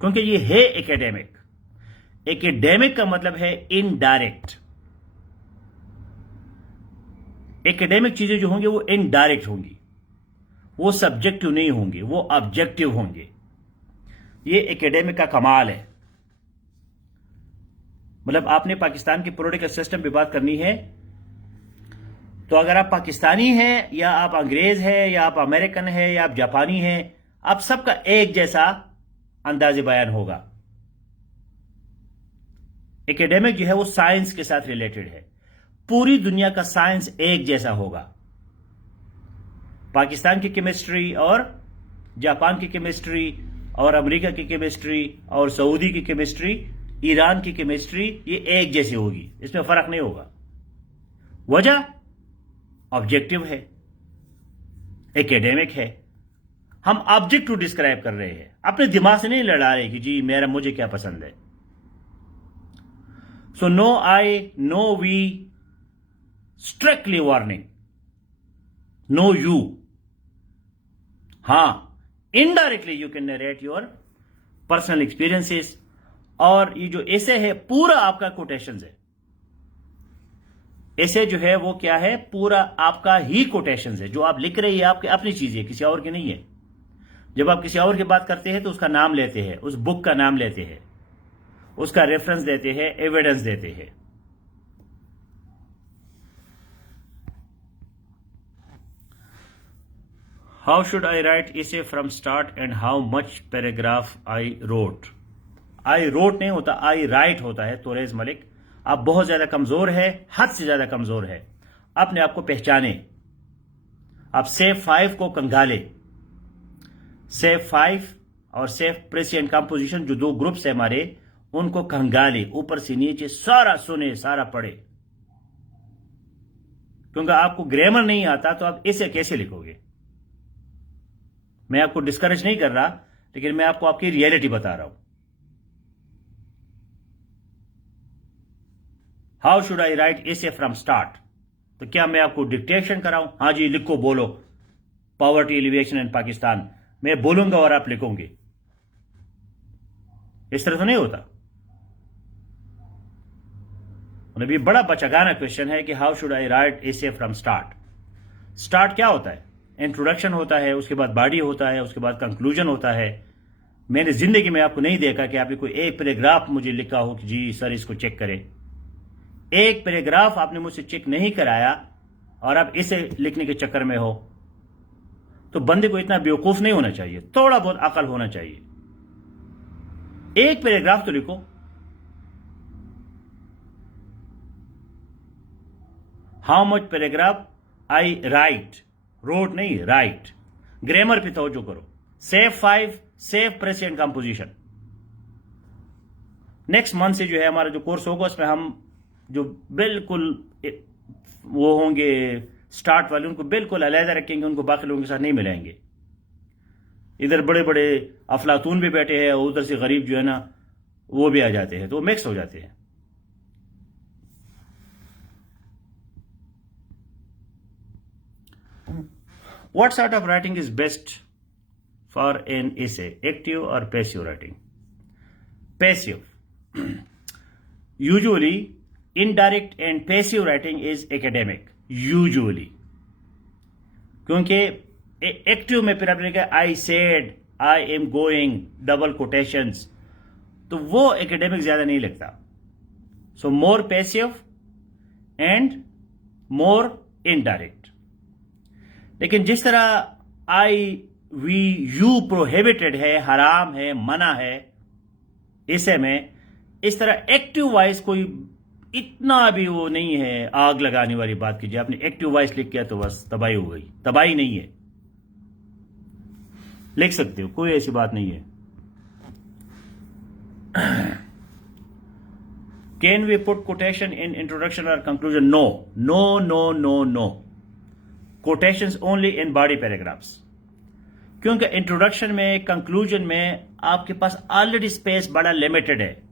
क्योंकि ये है एकेडमिक। एकेडमिक का मतलब है इनडायरेक्ट। एकेडमिक चीजें जो होंगी वो इनडायरेक्ट होंगी, वो सब्जेक्टिव नहीं होंगी, वो ऑब्जेक्टिव होंगे। ये एकेडमिक का कमाल है। मतलब आपने पाकिस्तान के पॉलिटिकल सिस्टम पे बात करनी है तो अगर आप पाकिस्तानी हैं या आप अंग्रेज हैं या आप अमेरिकन हैं या आप जापानी हैं, आप सबका एक जैसा अंदाज़े बयान होगा। एकेडमिक जो है वो साइंस के साथ रिलेटेड है, पूरी दुनिया का साइंस एक जैसा होगा। पाकिस्तान की केमिस्ट्री और जापान की केमिस्ट्री और अमेरिका की केमिस्ट्री और सऊदी की केमिस्ट्री, ईरान की केमिस्ट्री, ये एक जैसी होगी, इसमें फर्क नहीं होगा। वजह ऑब्जेक्टिव है, एकेडमिक है। हम ऑब्जेक्ट को डिस्क्राइब कर रहे हैं, अपने दिमाग से नहीं लड़ा रहे कि जी मुझे क्या पसंद है। So no I, no we, strictly warning, no you. हां, indirectly you can narrate your personal experiences. और ये जो ऐसे है पूरा आपका कोटेशंस है। ऐसे जो है वो क्या है, पूरा आपका ही कोटेशंस है। जो आप लिख रहे हैं आपकी अपनी चीज है, किसी और की नहीं है। जब आप किसी और की बात करते हैं तो उसका नाम लेते हैं, उस बुक का नाम लेते हैं, उसका रेफरेंस देते हैं, एविडेंस देते हैं। हाउ शुड आई राइट इसे from start and how much paragraph I wrote? I wrote नहीं होता, आई राइट होता है। तोरेज मलिक, आप बहुत ज्यादा कमजोर है, हद से ज्यादा कमजोर है। अपने आप को पहचाने। आप सेफ 5 को कंगाले। सेफ 5 और सेफ प्रेसियन कंपोजिशन जो 2 ग्रुप्स है हमारे, उनको कंगाले, ऊपर से नीचे सारा सुने, सारा पढ़े। क्योंकि आपको ग्रामर नहीं आता तो आप इसे कैसे लिखोगे। मैं आपको डिस्करेज नहीं कर रहा, लेकिन मैं आपको आपकी रियलिटी बता रहा हूं। How should I right essay from start? तो क्या मैं आपको डिक्टेशन कराऊं? हाँ जी लिखो, बोलो, पॉवर्टी एलिवेशन इन पाकिस्तान, मैं बोलूंगा और आप लिखोगे। इस तरह तो नहीं होता। और अभी बड़ा बचागाना क्वेश्चन है कि how should I right essay from start. Start क्या होता है? इंट्रोडक्शन होता है, उसके बाद बॉडी होता है, उसके बाद कंक्लूजन होता है। मैंने जिंदगी में आपको नहीं देखा कि आपने कोई एक पैराग्राफ मुझे लिखा हो कि जी सर इसको चेक करें। एक पैराग्राफ आपने मुझसे चेक नहीं कराया और आप इसे लिखने के चक्कर में हो, तो बंदे को इतना बेवकूफ नहीं होना चाहिए, थोड़ा बहुत अकल होना चाहिए। एक पैराग्राफ तो लिखो। How much paragraph I write, wrote नहीं, राइट। ग्रामर पे तवज्जो करो। Safe 5, safe present composition. Next month से जो है हमारा जो कोर्स होगा उसमें हम जो बिल्कुल वो होंगे स्टार्ट वाले, उनको बिल्कुल अलहदा रखेंगे, उनको बाकी लोगों के साथ नहीं मिलाएंगे। इधर बड़े बड़े अफलातून भी बैठे हैं, उधर से गरीब जो है ना वो भी आ जाते हैं, तो वो मिक्स हो जाते हैं। What sort of writing is best for an essay? Active or passive writing? Passive. Usually, indirect and passive writing is academic. Usually. क्योंकि एक्टिव में फिर आपने कहा I said, I am going, double quotations, तो वो एकेडमिक ज्यादा नहीं लगता। सो मोर पैसिव एंड मोर इनडायरेक्ट। लेकिन जिस तरह आई वी यू प्रोहिबिटेड है, हराम है, मना है इसे में, इस तरह एक्टिव वॉइस कोई इतना भी वो नहीं है आग लगाने वाली बात कीजिए। आपने एक्टिव वॉइस लिख किया तो बस तबाही हो गई। तबाही नहीं है, लिख सकते हो, कोई ऐसी बात नहीं है। Can we put quotation in introduction और conclusion? No no no no no. Quotations only in body paragraphs. क्योंकि इंट्रोडक्शन में, कंक्लूजन में आपके पास ऑलरेडी स्पेस बड़ा लिमिटेड है।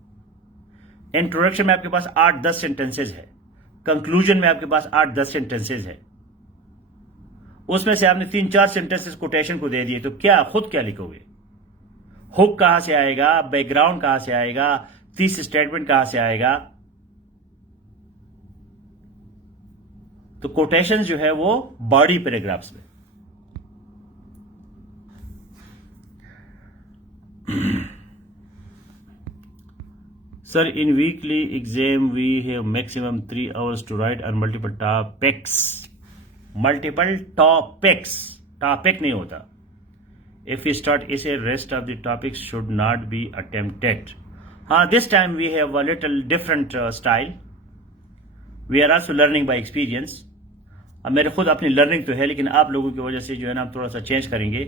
इंट्रोडक्शन में आपके पास 8-10 सेंटेंसेज है, कंक्लूजन में आपके पास 8-10 सेंटेंसेज है। उसमें से आपने 3-4 सेंटेंसेस कोटेशन को दे दिए, तो क्या खुद क्या लिखोगे? हुक कहां से आएगा? बैकग्राउंड कहां से आएगा? तीस स्टेटमेंट कहां से आएगा? तो कोटेशन जो है वो बॉडी पैराग्राफ्स में। Sir in weekly exam we have maximum 3 hours to write on multiple topics. Multiple topics, topic नहीं होता। If you start essay, rest of the topics should not be attempted. हाँ, this time we have a little different style. We are also learning by experience. अब मेरे खुद अपनी लर्निंग तो है, लेकिन आप लोगों की वजह से जो है ना, आप थोड़ा सा चेंज करेंगे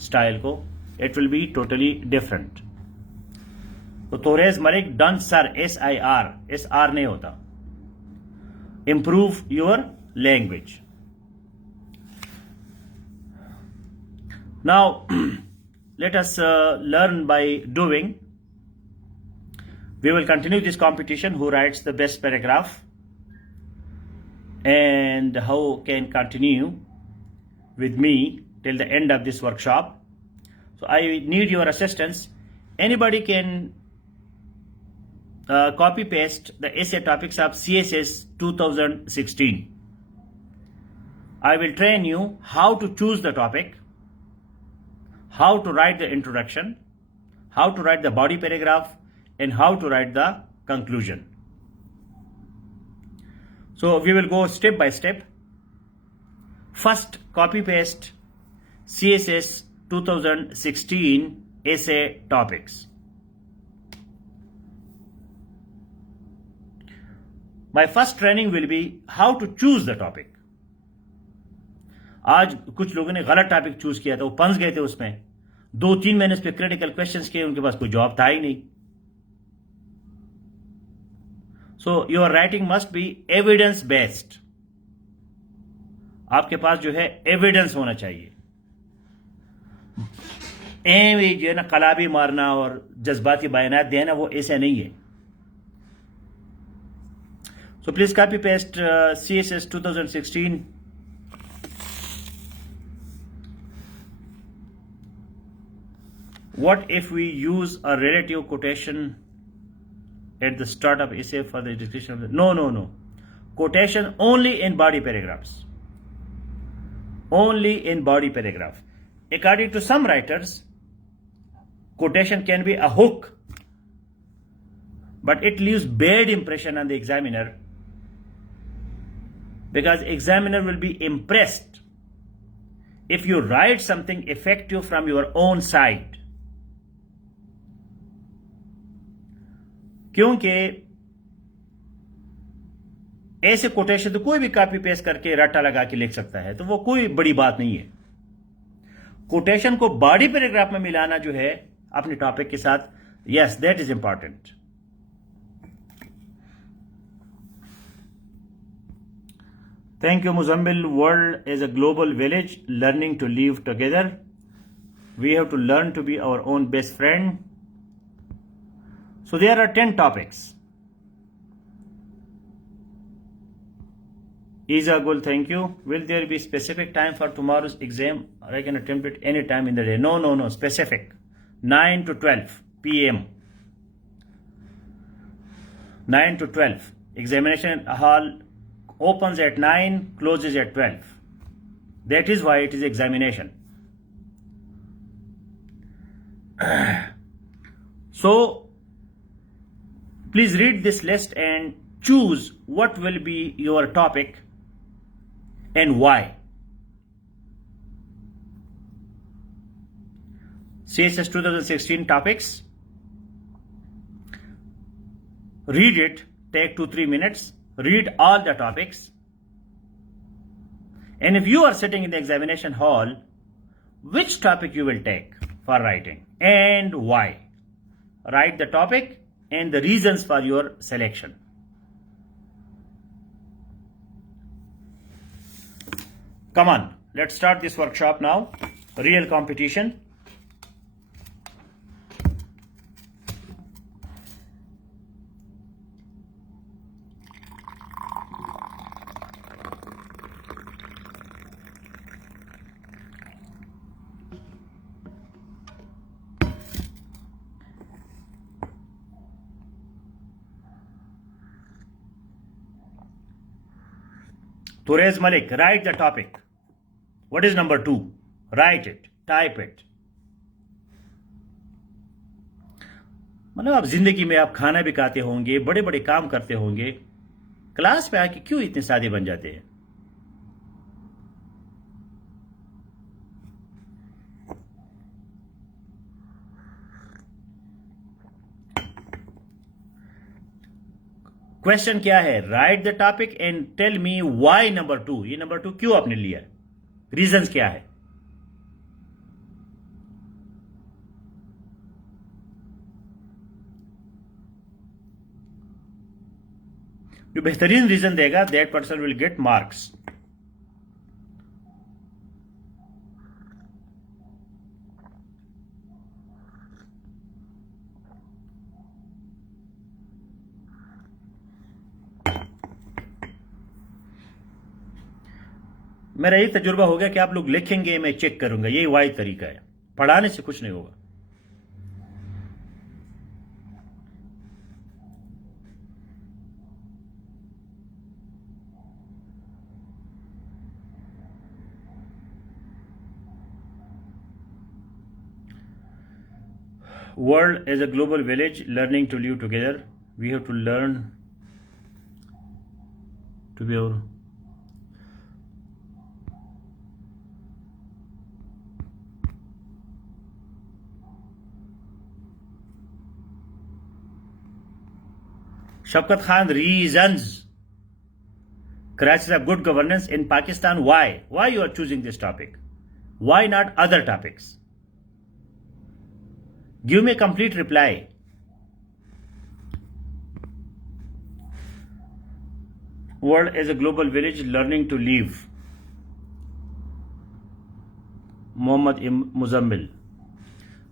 स्टाइल को। It will be totally different. तो तोरेज Malik done sir, SIR, SR नहीं होता। Improve your language. Now let us learn by doing. We will continue this competition, who writes the best paragraph and how can continue with me till the end of this workshop. So I need your assistance. Anybody can copy paste the essay topics of CSS 2016. I will train you how to choose the topic, how to write the introduction, how to write the body paragraph, and how to write the conclusion. So we will go step by step. First, copy paste CSS 2016 essay topics. My first training will be how to choose the topic. आज कुछ लोगों ने गलत topic choose किया था, वो फंस गए थे उसमें। 2-3 महीने उस पर क्रिटिकल क्वेश्चंस किए, उनके पास कोई जवाब था ही नहीं। So your writing must be evidence based. आपके पास जो है एविडेंस होना चाहिए। एवं जो है ना कलाबी मारना और जज्बाती बयानात देना, वो ऐसा नहीं है। So please copy paste CSS 2016. What if we use a relative quotation at the start of essay for the description of the... No. Quotation only in body paragraphs. Only in body paragraph. According to some writers, quotation can be a hook, but it leaves bad impression on the examiner, because examiner will be impressed if you write something effective from your own side. क्योंकि ऐसे कोटेशन तो कोई भी copy paste करके रट्टा लगा के लिख सकता है, तो वो कोई बड़ी बात नहीं है। कोटेशन को बॉडी पैराग्राफ में मिलाना जो है अपने टॉपिक के साथ, yes that is important. Thank you, Muzammil. World is a global village learning to live together. We have to learn to be our own best friend. So there are 10 topics. Isagul, thank you. Will there be specific time for tomorrow's exam, or I can attempt it any time in the day? No. Specific. 9 to 12 p.m. 9 to 12. Examination hall opens at 9, closes at 12. That is why it is examination. So, please read this list and choose what will be your topic and why. CSS 2016 topics. Read it, take 2-3 minutes. Read all the topics, and if you are sitting in the examination hall, which topic you will take for writing and why. Write the topic and the reasons for your selection. Come on, let's start this workshop now. Real competition. Turez Malik, write the topic. What is number 2? Write it, type it. मतलब आप जिंदगी में आप खाना भी खाते होंगे, बड़े बड़े काम करते होंगे, क्लास पे आके क्यों इतने सादे बन जाते हैं? क्वेश्चन क्या है? Write the topic and tell me why number 2। ये नंबर 2 क्यों आपने लिया? रीजंस क्या है? जो बेहतरीन रीजन देगा, that person will get marks. मेरा यही तजुर्बा हो गया कि आप लोग लिखेंगे, मैं चेक करूंगा, यही वाहिद तरीका है। पढ़ाने से कुछ नहीं होगा। World is a global village learning to live together. We have to learn to be our... Shafkat Khan, reasons. Crisis of good governance in Pakistan. Why? Why you are choosing this topic? Why not other topics? Give me a complete reply. World is a global village learning to live. Muhammad Muzammil.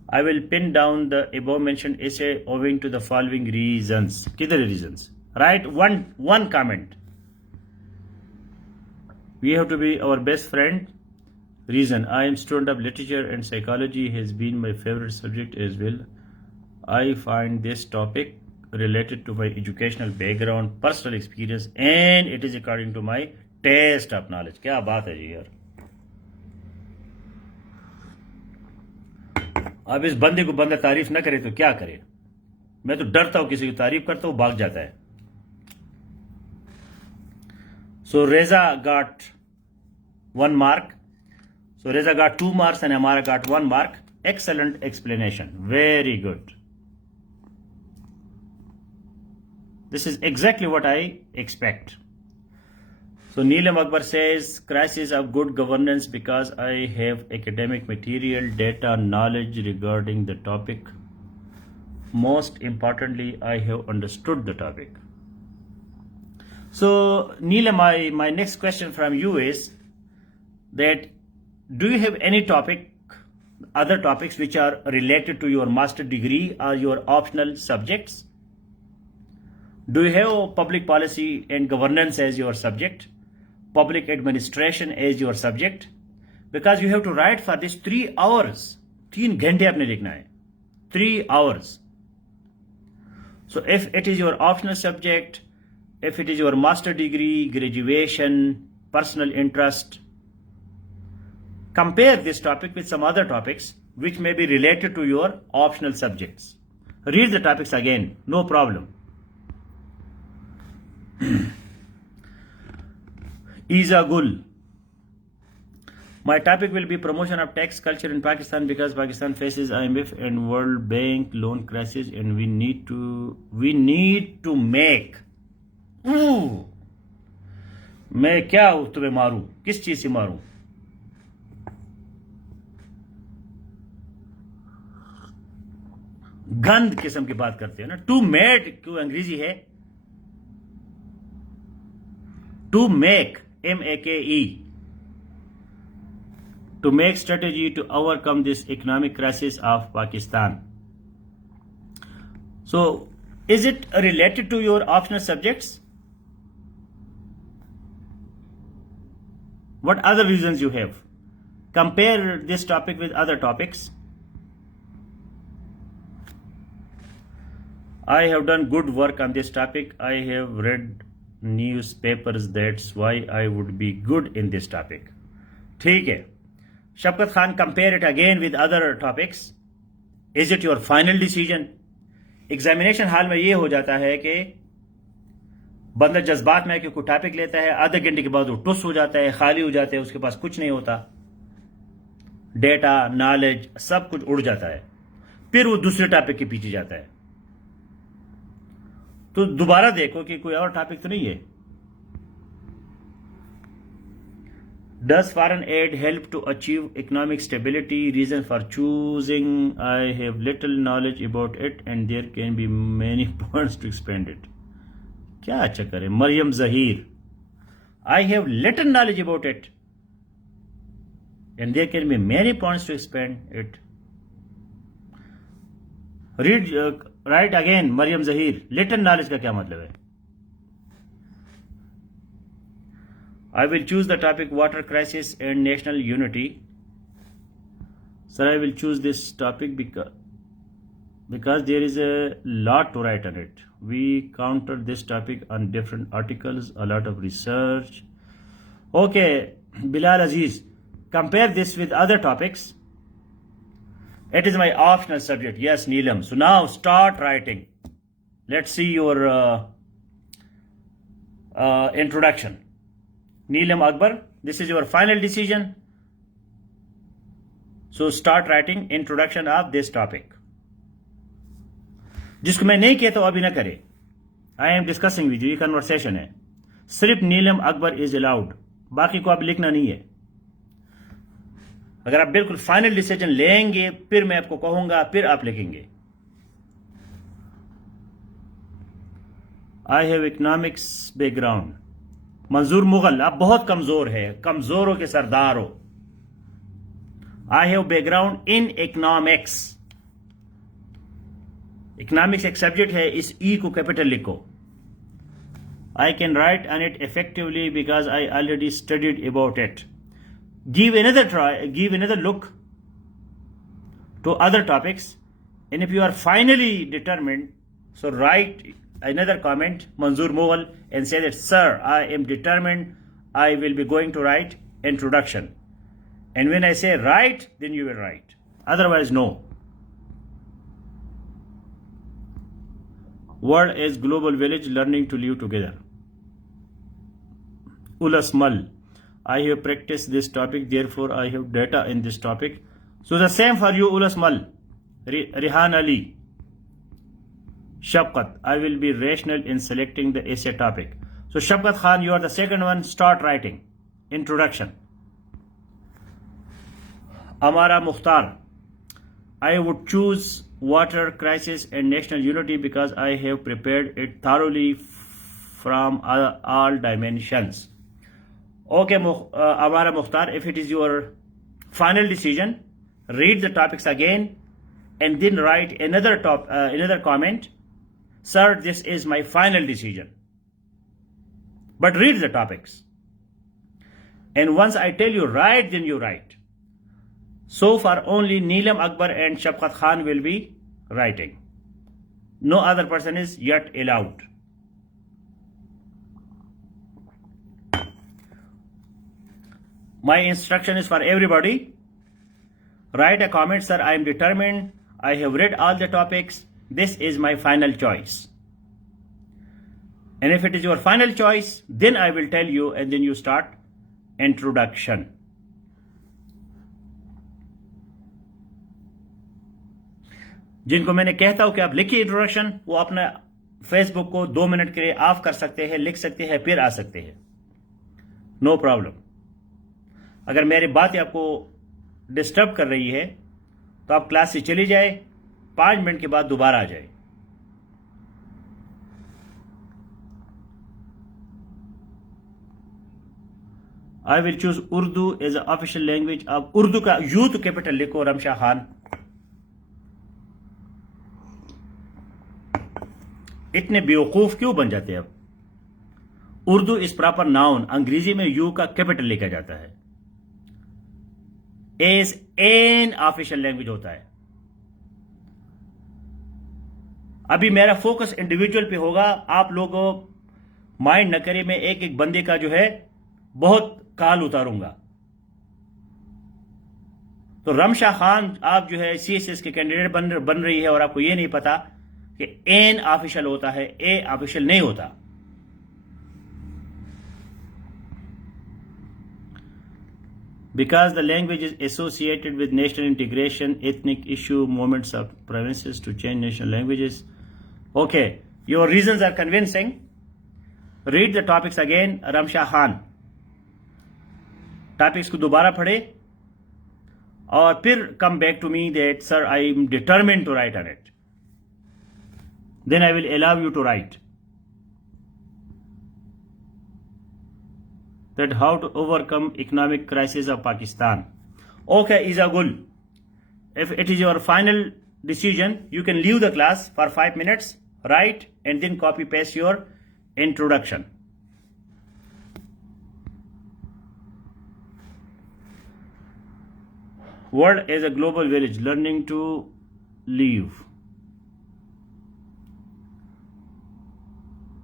I will pin down the above mentioned essay owing to the following reasons. Kidhar reasons? Write one comment. We have to be our best friend. Reason: I am student of literature and psychology has been my favorite subject as well. I find this topic related to my educational background, personal experience, and it is according to my taste of knowledge. क्या बात है जी यार. अब इस बंदे को बंदा तारीफ ना करे तो क्या करे. मैं तो डरता हूं किसी की तारीफ करता हूं भाग जाता है. So Reza got 1 mark. So Reza got 2 marks and Amara got 1 mark. Excellent explanation. Very good. This is exactly what I expect. So Neelam Akbar says, crisis of good governance because I have academic material, data, knowledge regarding the topic. Most importantly, I have understood the topic. So Neelam, my next question from you is that do you have any other topics which are related to your master degree or your optional subjects? Do you have public policy and governance as your subject? Public administration as your subject? Because you have to write for this 3 hours. 3 घंटे आपने लिखना है. 3 hours. So if it is your optional subject, if it is your master degree, graduation, personal interest, compare this topic with some other topics which may be related to your optional subjects. Read the topics again, no problem. Isa Gul. My topic will be promotion of tax culture in Pakistan because Pakistan faces IMF and World Bank loan crisis and we need to make. मैं क्या तुम्हें मारूं? किस चीज से मारूं? गंद किस्म की बात करते हैं ना. टू मेड क्यों अंग्रेजी है? To make MAKE. To make strategy to overcome this economic crisis of Pakistan. So, is it related to your optional subjects? What other reasons you have? Compare this topic with other topics. I have done good work on this topic. I have read newspapers. That's why I would be good in this topic. ठीक है. Shafqat Khan, compare it again with other topics. Is it your final decision? Examination hall में ये हो जाता है कि बंदा जज्बात में कोई टॉपिक लेता है, आधे घंटे के बाद वो टुस हो जाता है, खाली हो जाता है, उसके पास कुछ नहीं होता, डेटा, नॉलेज सब कुछ उड़ जाता है, फिर वो दूसरे टॉपिक के पीछे जाता है. तो दोबारा देखो कि कोई और टॉपिक तो नहीं है. Does foreign aid help to achieve economic stability? Reason for choosing: I have little knowledge about it and there can be many points to expand it. क्या अच्छा करे? मरियम Zaheer. I have little knowledge about it and there can be many points to expand it. Read, write again, Maryam Zaheer. Little knowledge का क्या मतलब है? I will choose the topic water crisis and national unity. Sir, I will choose this topic because there is a lot to write on it. We countered this topic on different articles, a lot of research. Okay, Bilal Aziz, compare this with other topics. It is my optional subject. Yes, Neelam. So now start writing. Let's see your introduction. Neelam Akbar, this is your final decision. So start writing introduction of this topic. जिसको मैं नहीं कहता अभी ना करे. I am discussing with you. ये conversation है. सिर्फ नीलम अकबर is allowed. बाकी को आप लिखना नहीं है. अगर आप बिल्कुल फाइनल डिसीजन लेंगे फिर मैं आपको कहूंगा, फिर आप लिखेंगे. I have economics background. मंजूर मुगल, आप बहुत कमजोर है, कमजोरों के सरदार हो. I have background in economics. Economics एक सब्जेक्ट है, इस ई को कैपिटल लिखो. I can write on it effectively because I already studied about it. Give another try, give another look to other topics, and if you are finally determined, so write another comment, Manzoor Mughal, and say that, sir, I am determined, I will be going to write introduction. And when I say write, then you will write. Otherwise, no. World is global village learning to live together. Ulas Mal. I have practiced this topic, therefore I have data in this topic. So the same for you, Ulas Mal. Rihan Ali. Shafqat. I will be rational in selecting the essay topic. So Shafqat Khan, you are the second one. Start writing. Introduction. Amara Mukhtar. I would choose water crisis and national unity because I have prepared it thoroughly from all dimensions. Okay, Amara Mukhtar, if it is your final decision, read the topics again and then write another comment. Sir, this is my final decision. But read the topics. And once I tell you write, then you write. So far, only Neelam Akbar and Shafqat Khan will be writing. No other person is yet allowed. My instruction is for everybody. Write a comment, sir, I am determined. I have read all the topics. This is my final choice. And if it is your final choice, then I will tell you, and then you start introduction. जिनको मैंने कहता हूं कि आप लिखिए इंट्रोडक्शन, वो अपना फेसबुक को 2 मिनट के लिए ऑफ कर सकते हैं, लिख सकते हैं, फिर आ सकते हैं. No problem. अगर मेरी बात आपको डिस्टर्ब कर रही है तो आप क्लास से चली जाए, 5 मिनट के बाद दोबारा आ जाए. I will choose Urdu as a official language. आप उर्दू का यू तो कैपिटल लिखो, रमशा खान. इतने बेवकूफ क्यों बन जाते हैं अब? Urdu is proper noun. अंग्रेजी में यू का कैपिटल लिखा जाता है. एज एन ऑफिशियल लैंग्वेज होता है. अभी मेरा फोकस इंडिविजुअल पे होगा. आप लोग माइंड न करें, मैं एक एक बंदे का जो है बहुत काल उतारूंगा. तो रमशा खान, आप जो है सीएसएस के कैंडिडेट बन रही है और आपको ये नहीं पता कि एन ऑफिशियल होता है, ए ऑफिशियल नहीं होता. Because the language is associated with national integration, ethnic issue, movements of provinces to change national languages. Okay, your reasons are convincing. Read the topics again, Ramsha Khan. Topics को दोबारा पढ़े और फिर come back to me that, sir, I am determined to write on it. Then I will allow you to write. That how to overcome economic crisis of Pakistan. Okay, Izagul. If it is your final decision, you can leave the class for 5 minutes, write, and then copy paste your introduction. World is a global village, learning to live.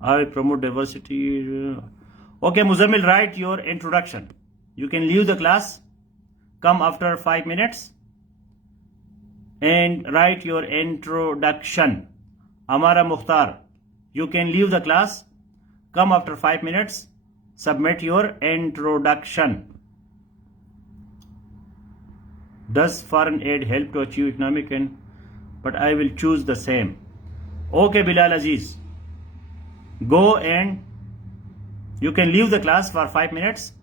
I promote diversity. Okay, Muzammil, write your introduction. You can leave the class, come after 5 minutes, and write your introduction. Amara Mukhtar, you can leave the class, come after 5 minutes, submit your introduction. Does foreign aid help to achieve economic and? But I will choose the same. Okay, Bilal Aziz, go and you can leave the class for 5 minutes,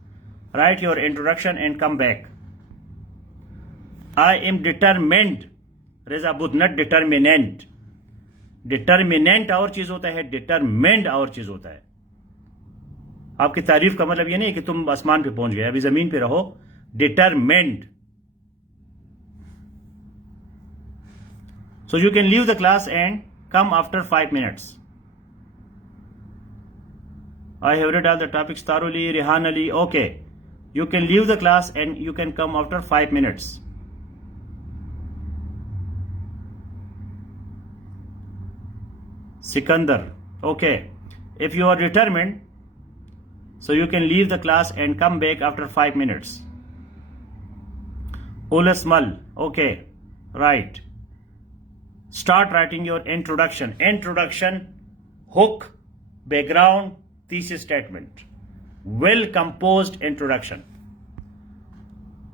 write your introduction and come back. I am determined. Reza Buddh, not determinant. Determinant और चीज होता है, determined और चीज होता है. आपकी तारीफ का मतलब ये नहीं कि तुम आसमान पे पहुंच गए, अभी जमीन पे रहो. Determined. So you can leave the class and come after 5 minutes. I have read all the topics thoroughly, Rehan Ali. Okay. You can leave the class and you can come after 5 minutes. Sikandar. Okay. If you are determined, so you can leave the class and come back after 5 minutes. Ulas Mal. Okay. Right. Start writing your introduction. Introduction, hook, background, thesis statement. Well composed introduction.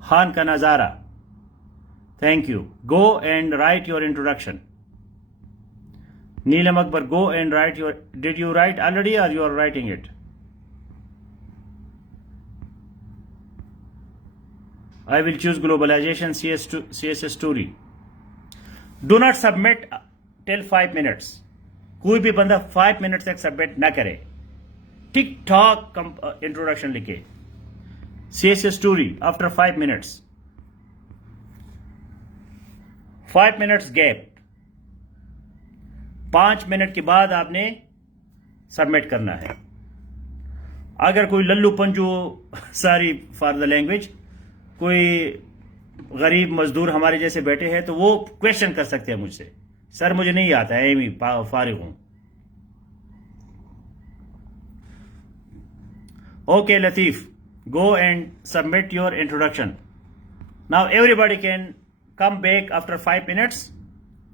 Khan ka Nazara. Thank you. Go and write your introduction. Neelam Akbar, go and write your. Did you write already or you are writing it? I will choose globalization CSS story. Do not submit till 5 minutes. कोई भी बंदा 5 minutes तक सबमिट ना करे. Tick tock introduction लिखे. CSS story after 5 minutes. 5 minutes gap. 5 मिनट के बाद आपने सबमिट करना है. अगर कोई लल्लू Panju, sorry for the language, कोई गरीब मजदूर हमारे जैसे बैठे हैं तो वो क्वेश्चन कर सकते हैं मुझसे, सर मुझे नहीं आता है, एमी फारिग हूं. ओके Latif, go and submit your introduction. Now everybody can come back after 5 minutes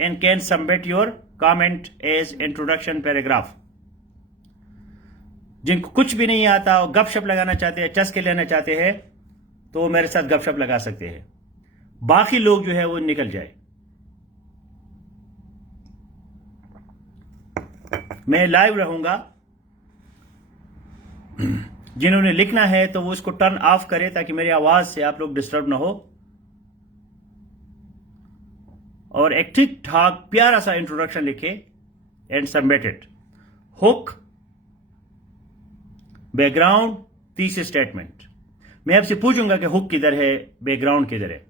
and can submit your comment as introduction paragraph. जिनको कुछ भी नहीं आता और गपशप लगाना चाहते हैं, चस्के लेना चाहते हैं, तो मेरे साथ गपशप लगा सकते हैं. बाकी लोग जो है वो निकल जाए. मैं लाइव रहूंगा. जिन्होंने लिखना है तो वो इसको टर्न ऑफ करे ताकि मेरी आवाज से आप लोग डिस्टर्ब ना हो. और एक ठीक ठाक प्यारा सा इंट्रोडक्शन लिखे and submit it. Hook, background, thesis statement. मैं आपसे पूछूंगा कि हुक किधर है, बैकग्राउंड किधर है.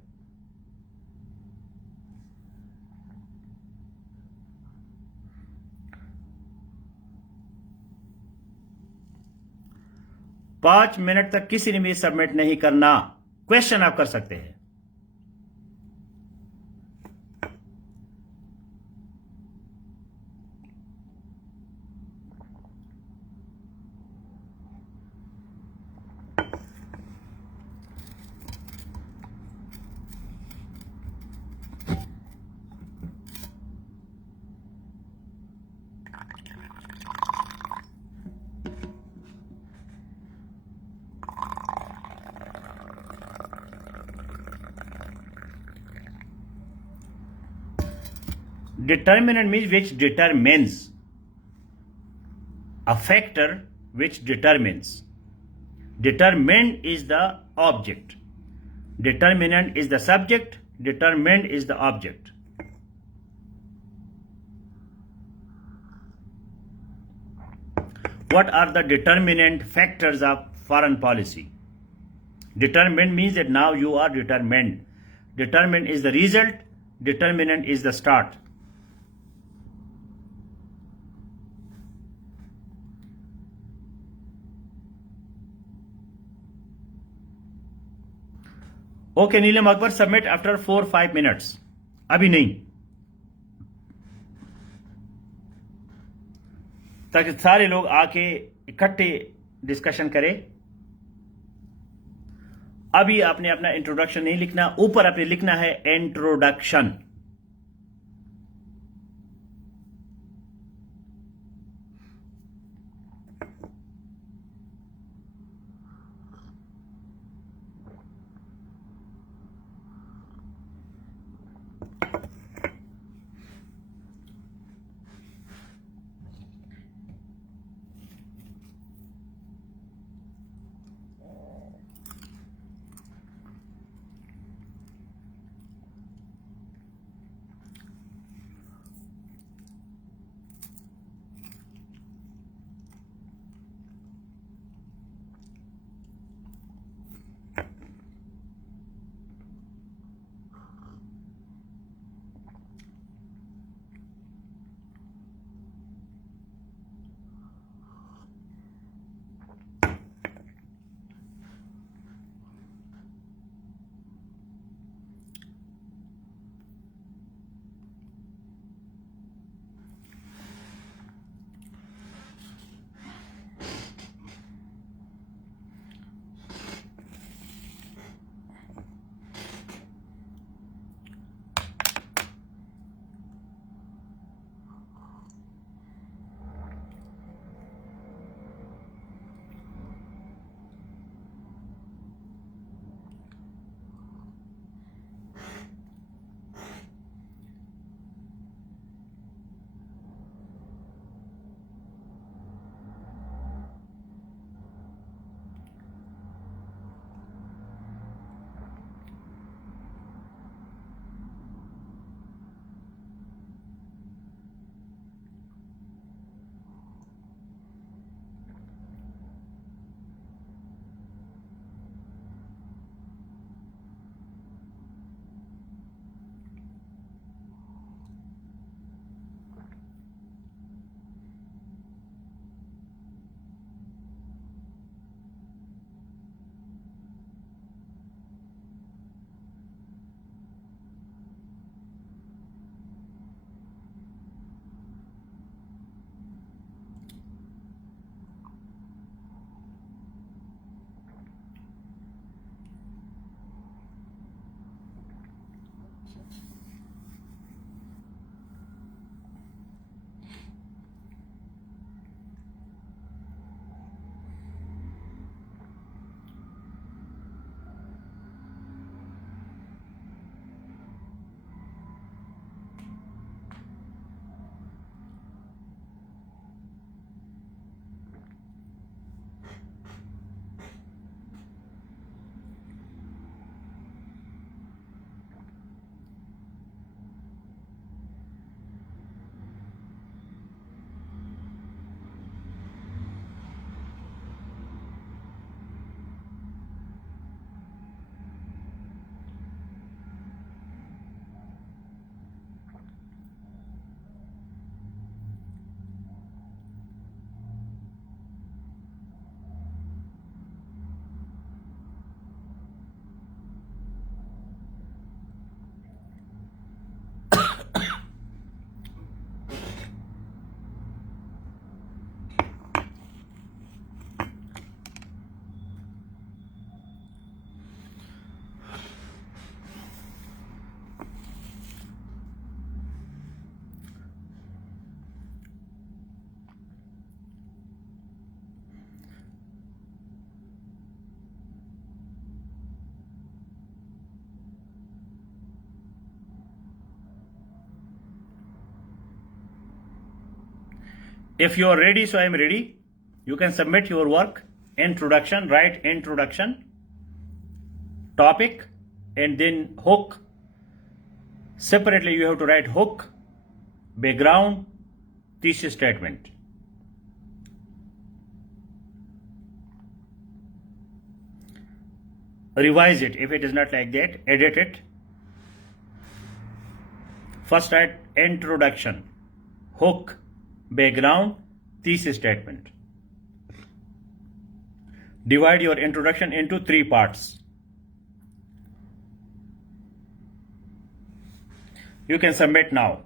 पांच मिनट तक किसी ने भी सबमिट नहीं करना. क्वेश्चन आप कर सकते हैं. Determinant means which determines. A factor which determines. Determined is the object. Determinant is the subject. Determined is the object. What are the determinant factors of foreign policy? Determined means that now you are determined. Determined is the result. Determinant is the start. Okay Neelam Akbar, submit after 4-5 मिनट्स. अभी नहीं, ताकि सारे लोग आके इकट्ठे डिस्कशन करें. अभी आपने अपना इंट्रोडक्शन नहीं लिखना, ऊपर आपने लिखना है introduction. If you are ready, so I am ready. You can submit your work. Introduction, write introduction, topic, and then hook. Separately, you have to write hook, background, thesis statement. Revise it. If it is not like that, edit it. First write introduction, hook, background, thesis statement. Divide your introduction into 3 parts. You can submit now.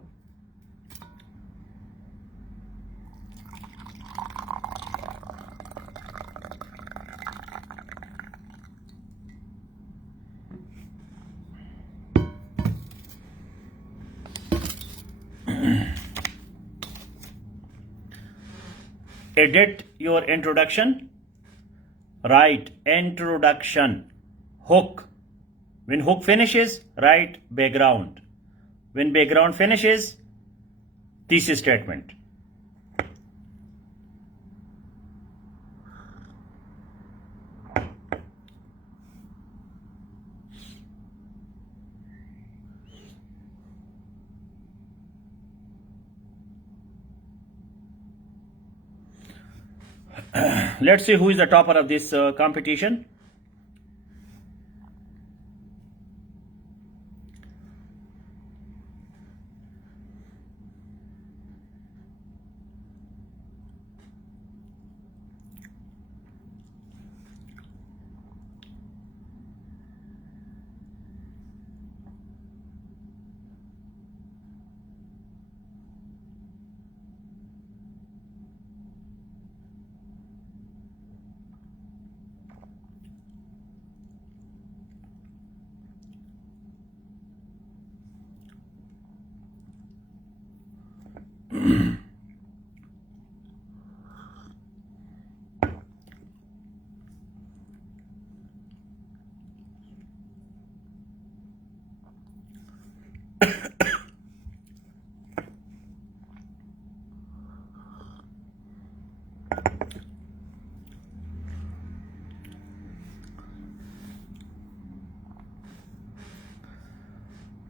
Edit your introduction. Write introduction, hook. When hook finishes, write background. When background finishes, thesis statement. Let's see who is the topper of this competition.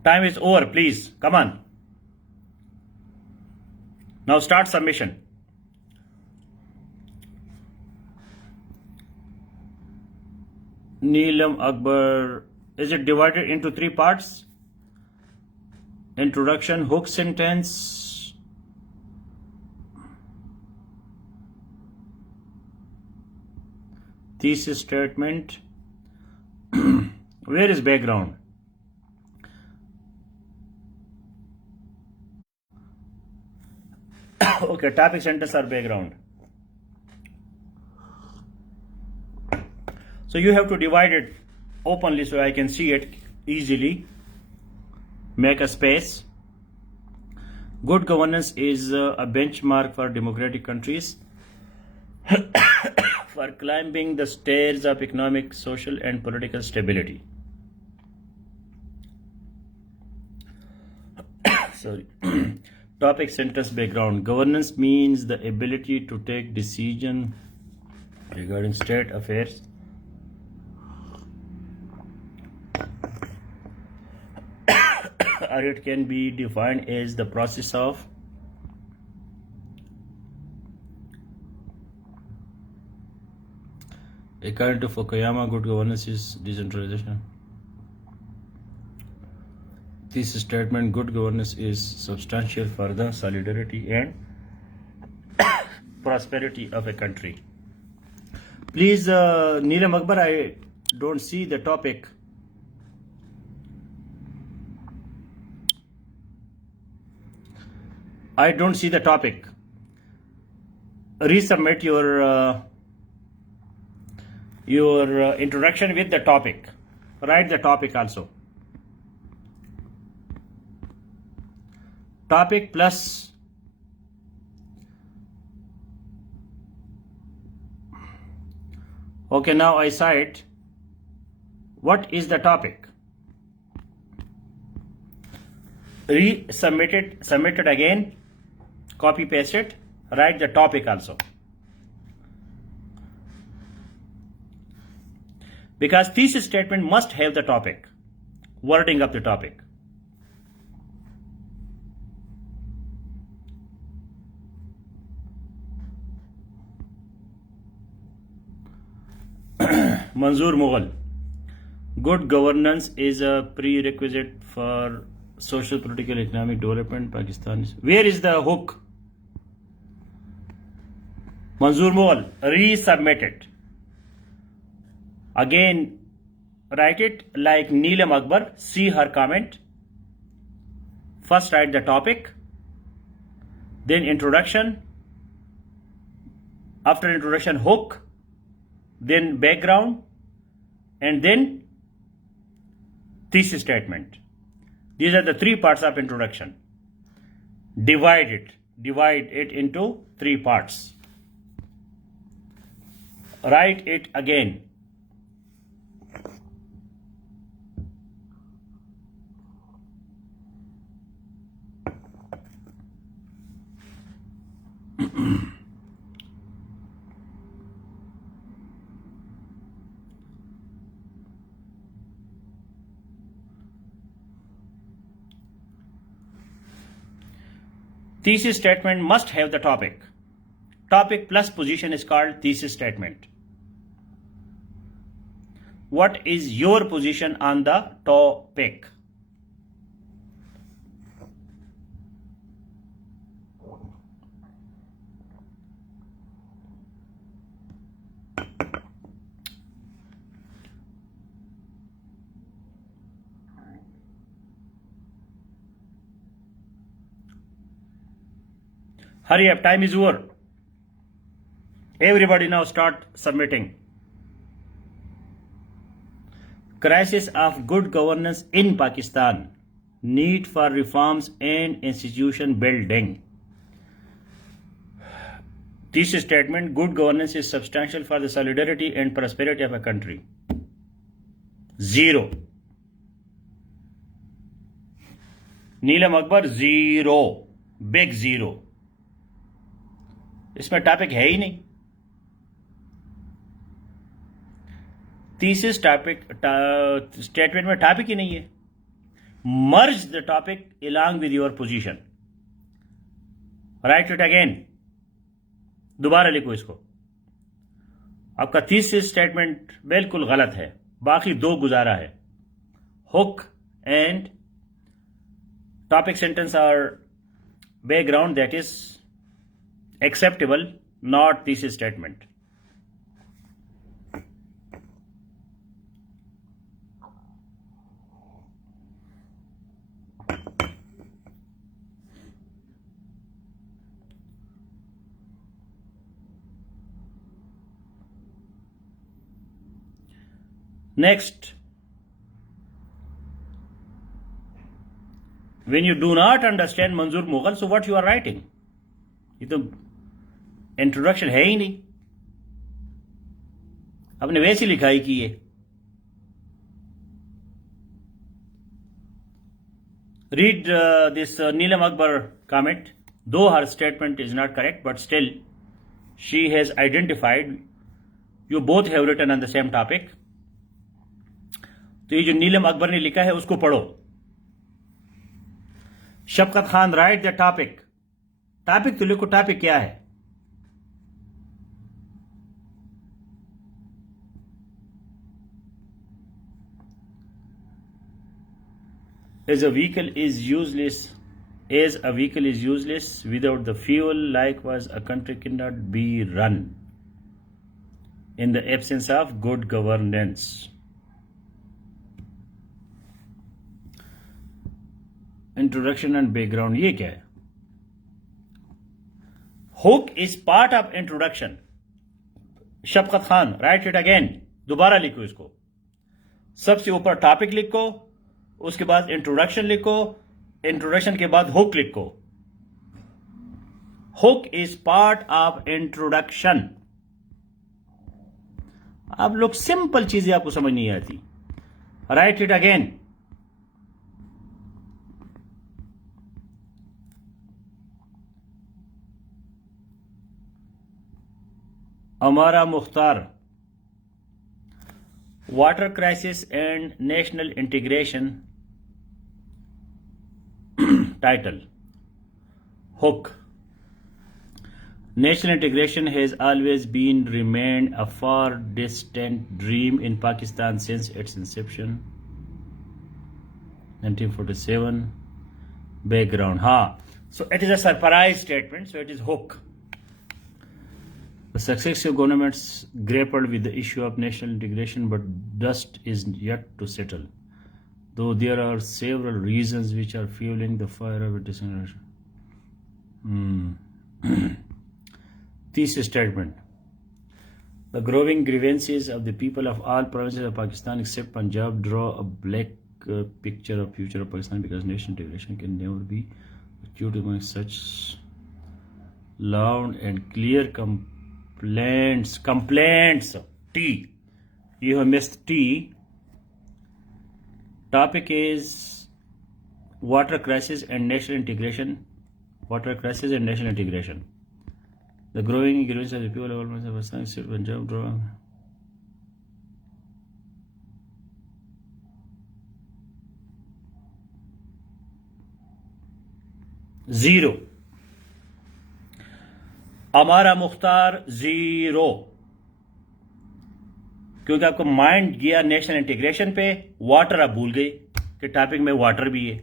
Time is over, please. Come on. Now start submission. Neelam Akbar. Is it divided into 3 parts? Introduction, hook sentence. Thesis statement. Where is background? Okay, topic, sentence, or background. So you have to divide it openly so I can see it easily. Make a space. Good governance is a benchmark for democratic countries for climbing the stairs of economic, social, and political stability. Sorry. Topic, sentence, background. Governance means the ability to take decision regarding state affairs. Or it can be defined as the process of according to Fukuyama, good governance is decentralization. This statement, good governance is substantial for the solidarity and prosperity of a country. Please, Neelam Akbar, I don't see the topic. I don't see the topic. Resubmit your introduction with the topic. Write the topic also. Topic plus okay, now I cite what is the topic. Submit it again, copy paste it, Write the topic also. Because thesis statement must have the topic, wording of the topic. Manzoor Mughal. Good governance is a prerequisite for social, political, economic development. Pakistan. Where is the hook? Manzoor Mughal, resubmit it. Again, write it like Neelam Akbar. See her comment. First write the topic, then introduction, after introduction hook, then background, and then thesis statement. These are the three parts of introduction. Divide it into three parts. Write it again. Thesis statement must have the topic. Topic plus position is called thesis statement. What is your position on the topic? Hurry up, time is over. Everybody now start submitting. Crisis of good governance in Pakistan. Need for reforms and institution building. Thesis statement: good governance is substantial for the solidarity and prosperity of a country. 0. Neelam Akbar 0. Big 0. इसमें टॉपिक है ही नहीं. Thesis topic statement में टॉपिक ही नहीं है. Merge the topic along with your position. Right it again. दोबारा लिखो इसको. आपका थीसिस स्टेटमेंट बिल्कुल गलत है. बाकी दो गुजारा है. हुक एंड टॉपिक सेंटेंस और background that is acceptable, not thesis statement. Next, when you do not understand Manzoor Mughal, so what you are writing? ये तो इंट्रोडक्शन है ही नहीं. आपने वैसी लिखाई की है. Read this Neelam Akbar comment. Though her statement is not correct, but still she has identified you both have written on the same topic. तो ये जो नीलम अकबर ने लिखा है उसको पढ़ो. Shafqat Khan, write the topic. Topic तो लिखो. टॉपिक क्या है? As a vehicle is useless without the fuel, likewise a country cannot be run in the absence of good governance. Introduction and background, ये क्या है? Hook is part of introduction. Shafqat Khan, write it again. दोबारा लिखो इसको. सबसे ऊपर टॉपिक लिखो, उसके बाद इंट्रोडक्शन लिखो, इंट्रोडक्शन के बाद हुक लिखो. Hook is part of introduction. आप लोग सिंपल चीजें आपको समझ नहीं आती. Right it again. Amara Mukhtar, Water Crisis and National Integration. Title, Hook. National integration has always been remained a far distant dream in Pakistan since its inception. 1947. Background. So it is a surprise statement, so it is hook. The successive governments grappled with the issue of national integration, but dust is yet to settle, though there are several reasons which are fueling the fire of disintegration. Thesis statement. The growing grievances of the people of all provinces of Pakistan except Punjab draw a black picture of future of Pakistan, because national integration can never be achieved among such loud and clear complaints. T. You have missed T. Topic is water crisis and national integration. Water crisis and national integration. The growing grievances of the people of all provinces of Pakistan except Punjab draw. Zero. Amara Mukhtar, zero. क्योंकि आपको माइंड गया national integration पे, वाटर आप भूल गए कि टॉपिक में वाटर भी है।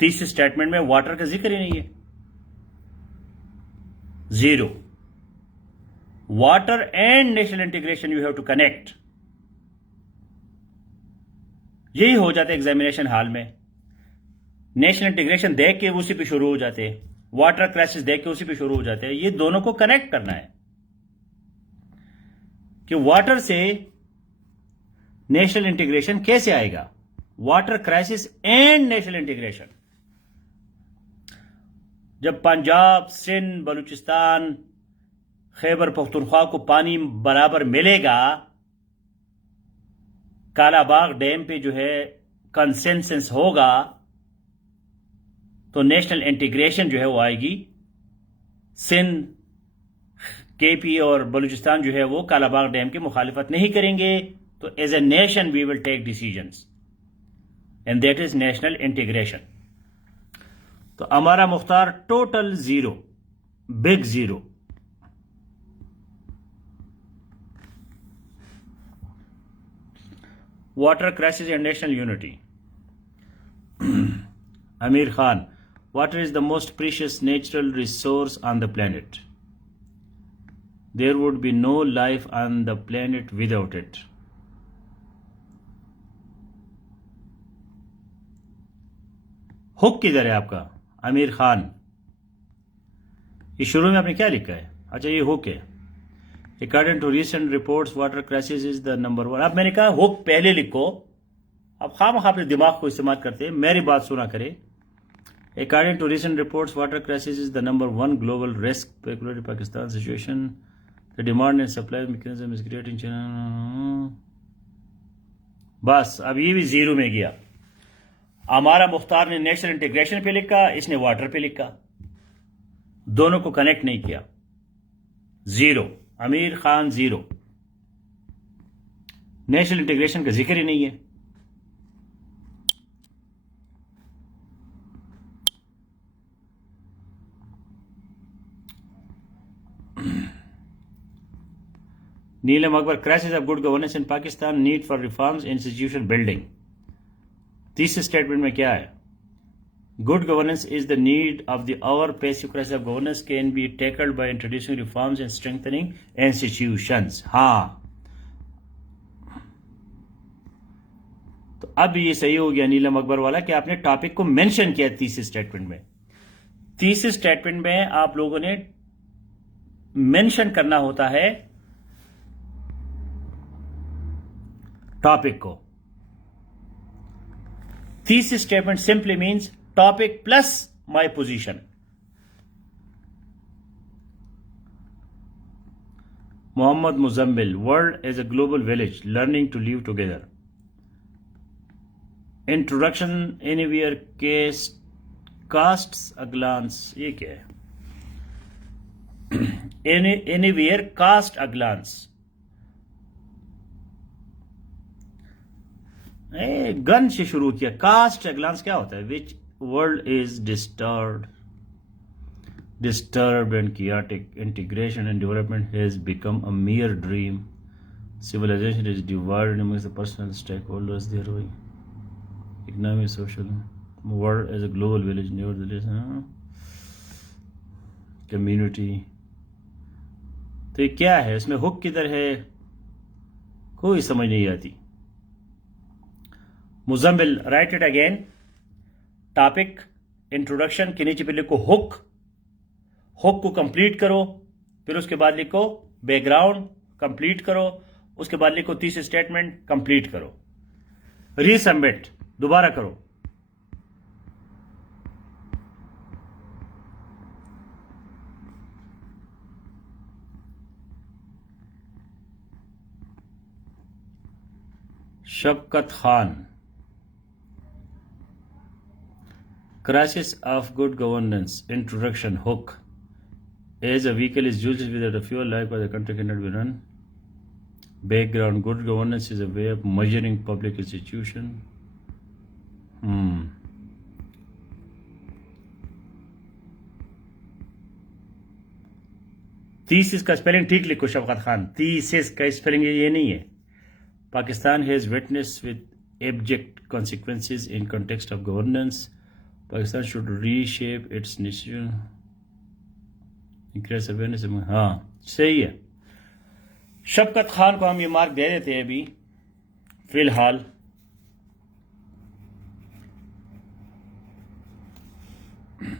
तीसरे स्टेटमेंट में वाटर का जिक्र ही नहीं है। Zero. Water and national integration you have to connect. यही हो जाता है एग्जामिनेशन हॉल में। नेशनल इंटीग्रेशन देख के उसी पे शुरू हो जाते हैं, वाटर क्राइसिस देख के उसी पे शुरू हो जाते हैं। ये दोनों को कनेक्ट करना है कि वाटर से नेशनल इंटीग्रेशन कैसे आएगा। Water crisis and national integration. जब पंजाब, सिंध, बलूचिस्तान, खैबर पख्तूनख्वा को पानी बराबर मिलेगा, कालाबाग डैम पे जो है कंसेंसस होगा, तो नेशनल इंटीग्रेशन जो है वो आएगी। सिंध, केपी और बलूचिस्तान जो है वो कालाबाग डैम की मुखालिफत नहीं करेंगे, तो as a nation we will take decisions and that is national integration. तो हमारा मुख्तार total zero, big zero. Water crisis and national unity. Amir Khan, water is the most precious natural resource on the planet. There would be no life on the planet without it. Hook किधर है आपका आमिर खान? ये शुरू में आपने क्या लिखा है? अच्छा, ये हुक है। According to recent reports, water crisis is the number one. अब मैंने कहा हुक पहले लिखो, अब खामखा अपने दिमाग को इस्तेमाल करते हैं, मेरी बात सुना करें। According to recent reports, water crisis is the number one global risk, particularly Pakistan situation. The demand and supply mechanism is creating. बस अब ये भी जीरो में गया। हमारा मुख्तार ने नेशनल इंटीग्रेशन पे लिखा, इसने वाटर पे लिखा, दोनों को कनेक्ट नहीं किया। Zero. Aamir Khan zero. National integration का जिक्र ही नहीं है। Neelam Akbar, crisis of good governance in Pakistan, need for reforms, institution building. तीसरे स्टेटमेंट में क्या है? Good governance is the need of the hour passive crisis of governance can be tackled by introducing reforms and strengthening institutions. हाँ, तो अब ये सही हो गया नीलम अकबर वाला कि आपने टॉपिक को मेंशन किया तीसरे स्टेटमेंट में। तीसरे स्टेटमेंट में आप लोगों ने मेंशन करना होता है टॉपिक को। Thesis statement simply means topic plus my position. Muhammad Muzammil, world as a global village, learning to live together. Introduction, anywhere case casts a glance. ये क्या है? anywhere, cast a glance. Gun से शुरू किया, कास्ट a glance क्या होता है? Which world is disturbed and chaotic. Integration and development has become a mere dream. Civilization is divided amongst the personal stakeholders thereof. Economic, social, world as a global village, nevertheless, community. तो ये क्या है? इसमें हुक किधर है? कोई समझ नहीं आती. Muzammil, right it again. Topic introduction के नीचे पे लिखो हुक. हुक को कंप्लीट करो, फिर उसके बाद लिखो बैकग्राउंड, कंप्लीट करो, उसके बाद लिखो तीसरी स्टेटमेंट, कंप्लीट करो. रीसबमिट, दोबारा करो. शफकत Khan. Crisis of good governance. Introduction. Hook. As a vehicle is useless without a fuel, likewise the country cannot be run. Background. Good governance is a way of measuring public institution. Thesis का स्पेलिंग ठीक लिखो शफकत खान. थीसिस का स्पेलिंग ये नहीं है. Pakistan has witnessed with abject consequences in context of governance. Pakistan should reshape its nation. Increase awareness. हाँ सही है. शफकत खान को हम ये मार्क दे देते हैं अभी फिलहाल.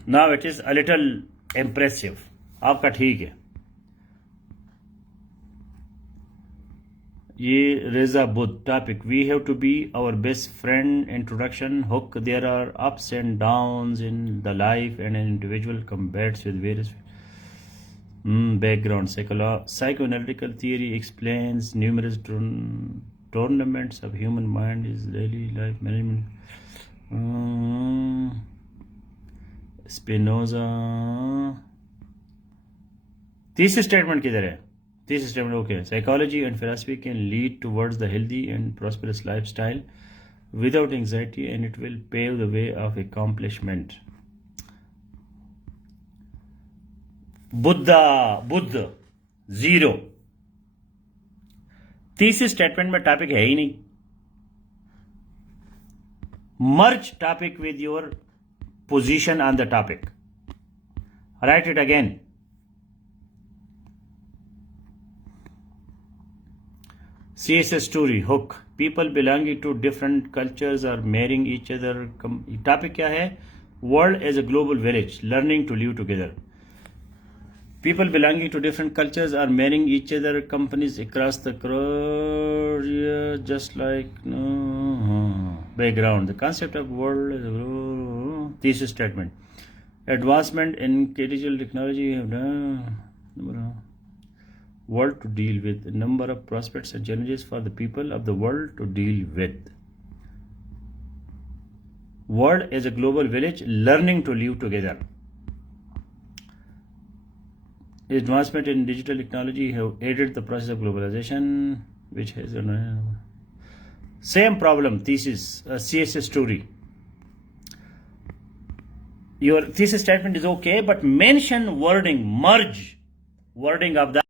Now it is a little impressive. आपका ठीक है. ये Reza Buddh. Topic we have to be our best friend. Introduction. Hook. There are ups and downs in the life and an individual combats with various. Background. psychoanalytical theory explains numerous tournaments of human mind is daily life management. Spinoza. तीसरी स्टेटमेंट किधर है? तीसरी statement okay. Psychology and philosophy can lead towards the healthy and prosperous lifestyle without anxiety, and it will pave the way of accomplishment. Buddh zero. तीसरी statement में topic है ही नहीं. Merge topic with your position on the topic. Write it again. CSS story. Hook. People belonging to different cultures are marrying each other. Topic क्या है? World as a global village, learning to live together. People belonging to different cultures are marrying each other. Companies across the globe, just like background. The concept of world as a thesis statement. Advancement in digital technology have done world to deal with. A number of prospects and challenges for the people of the world to deal with. World as a global village, learning to live together. Advancement in digital technology have aided the process of globalization, which has same problem. Thesis, CSS story. Your thesis statement is okay, but mention wording, merge wording of the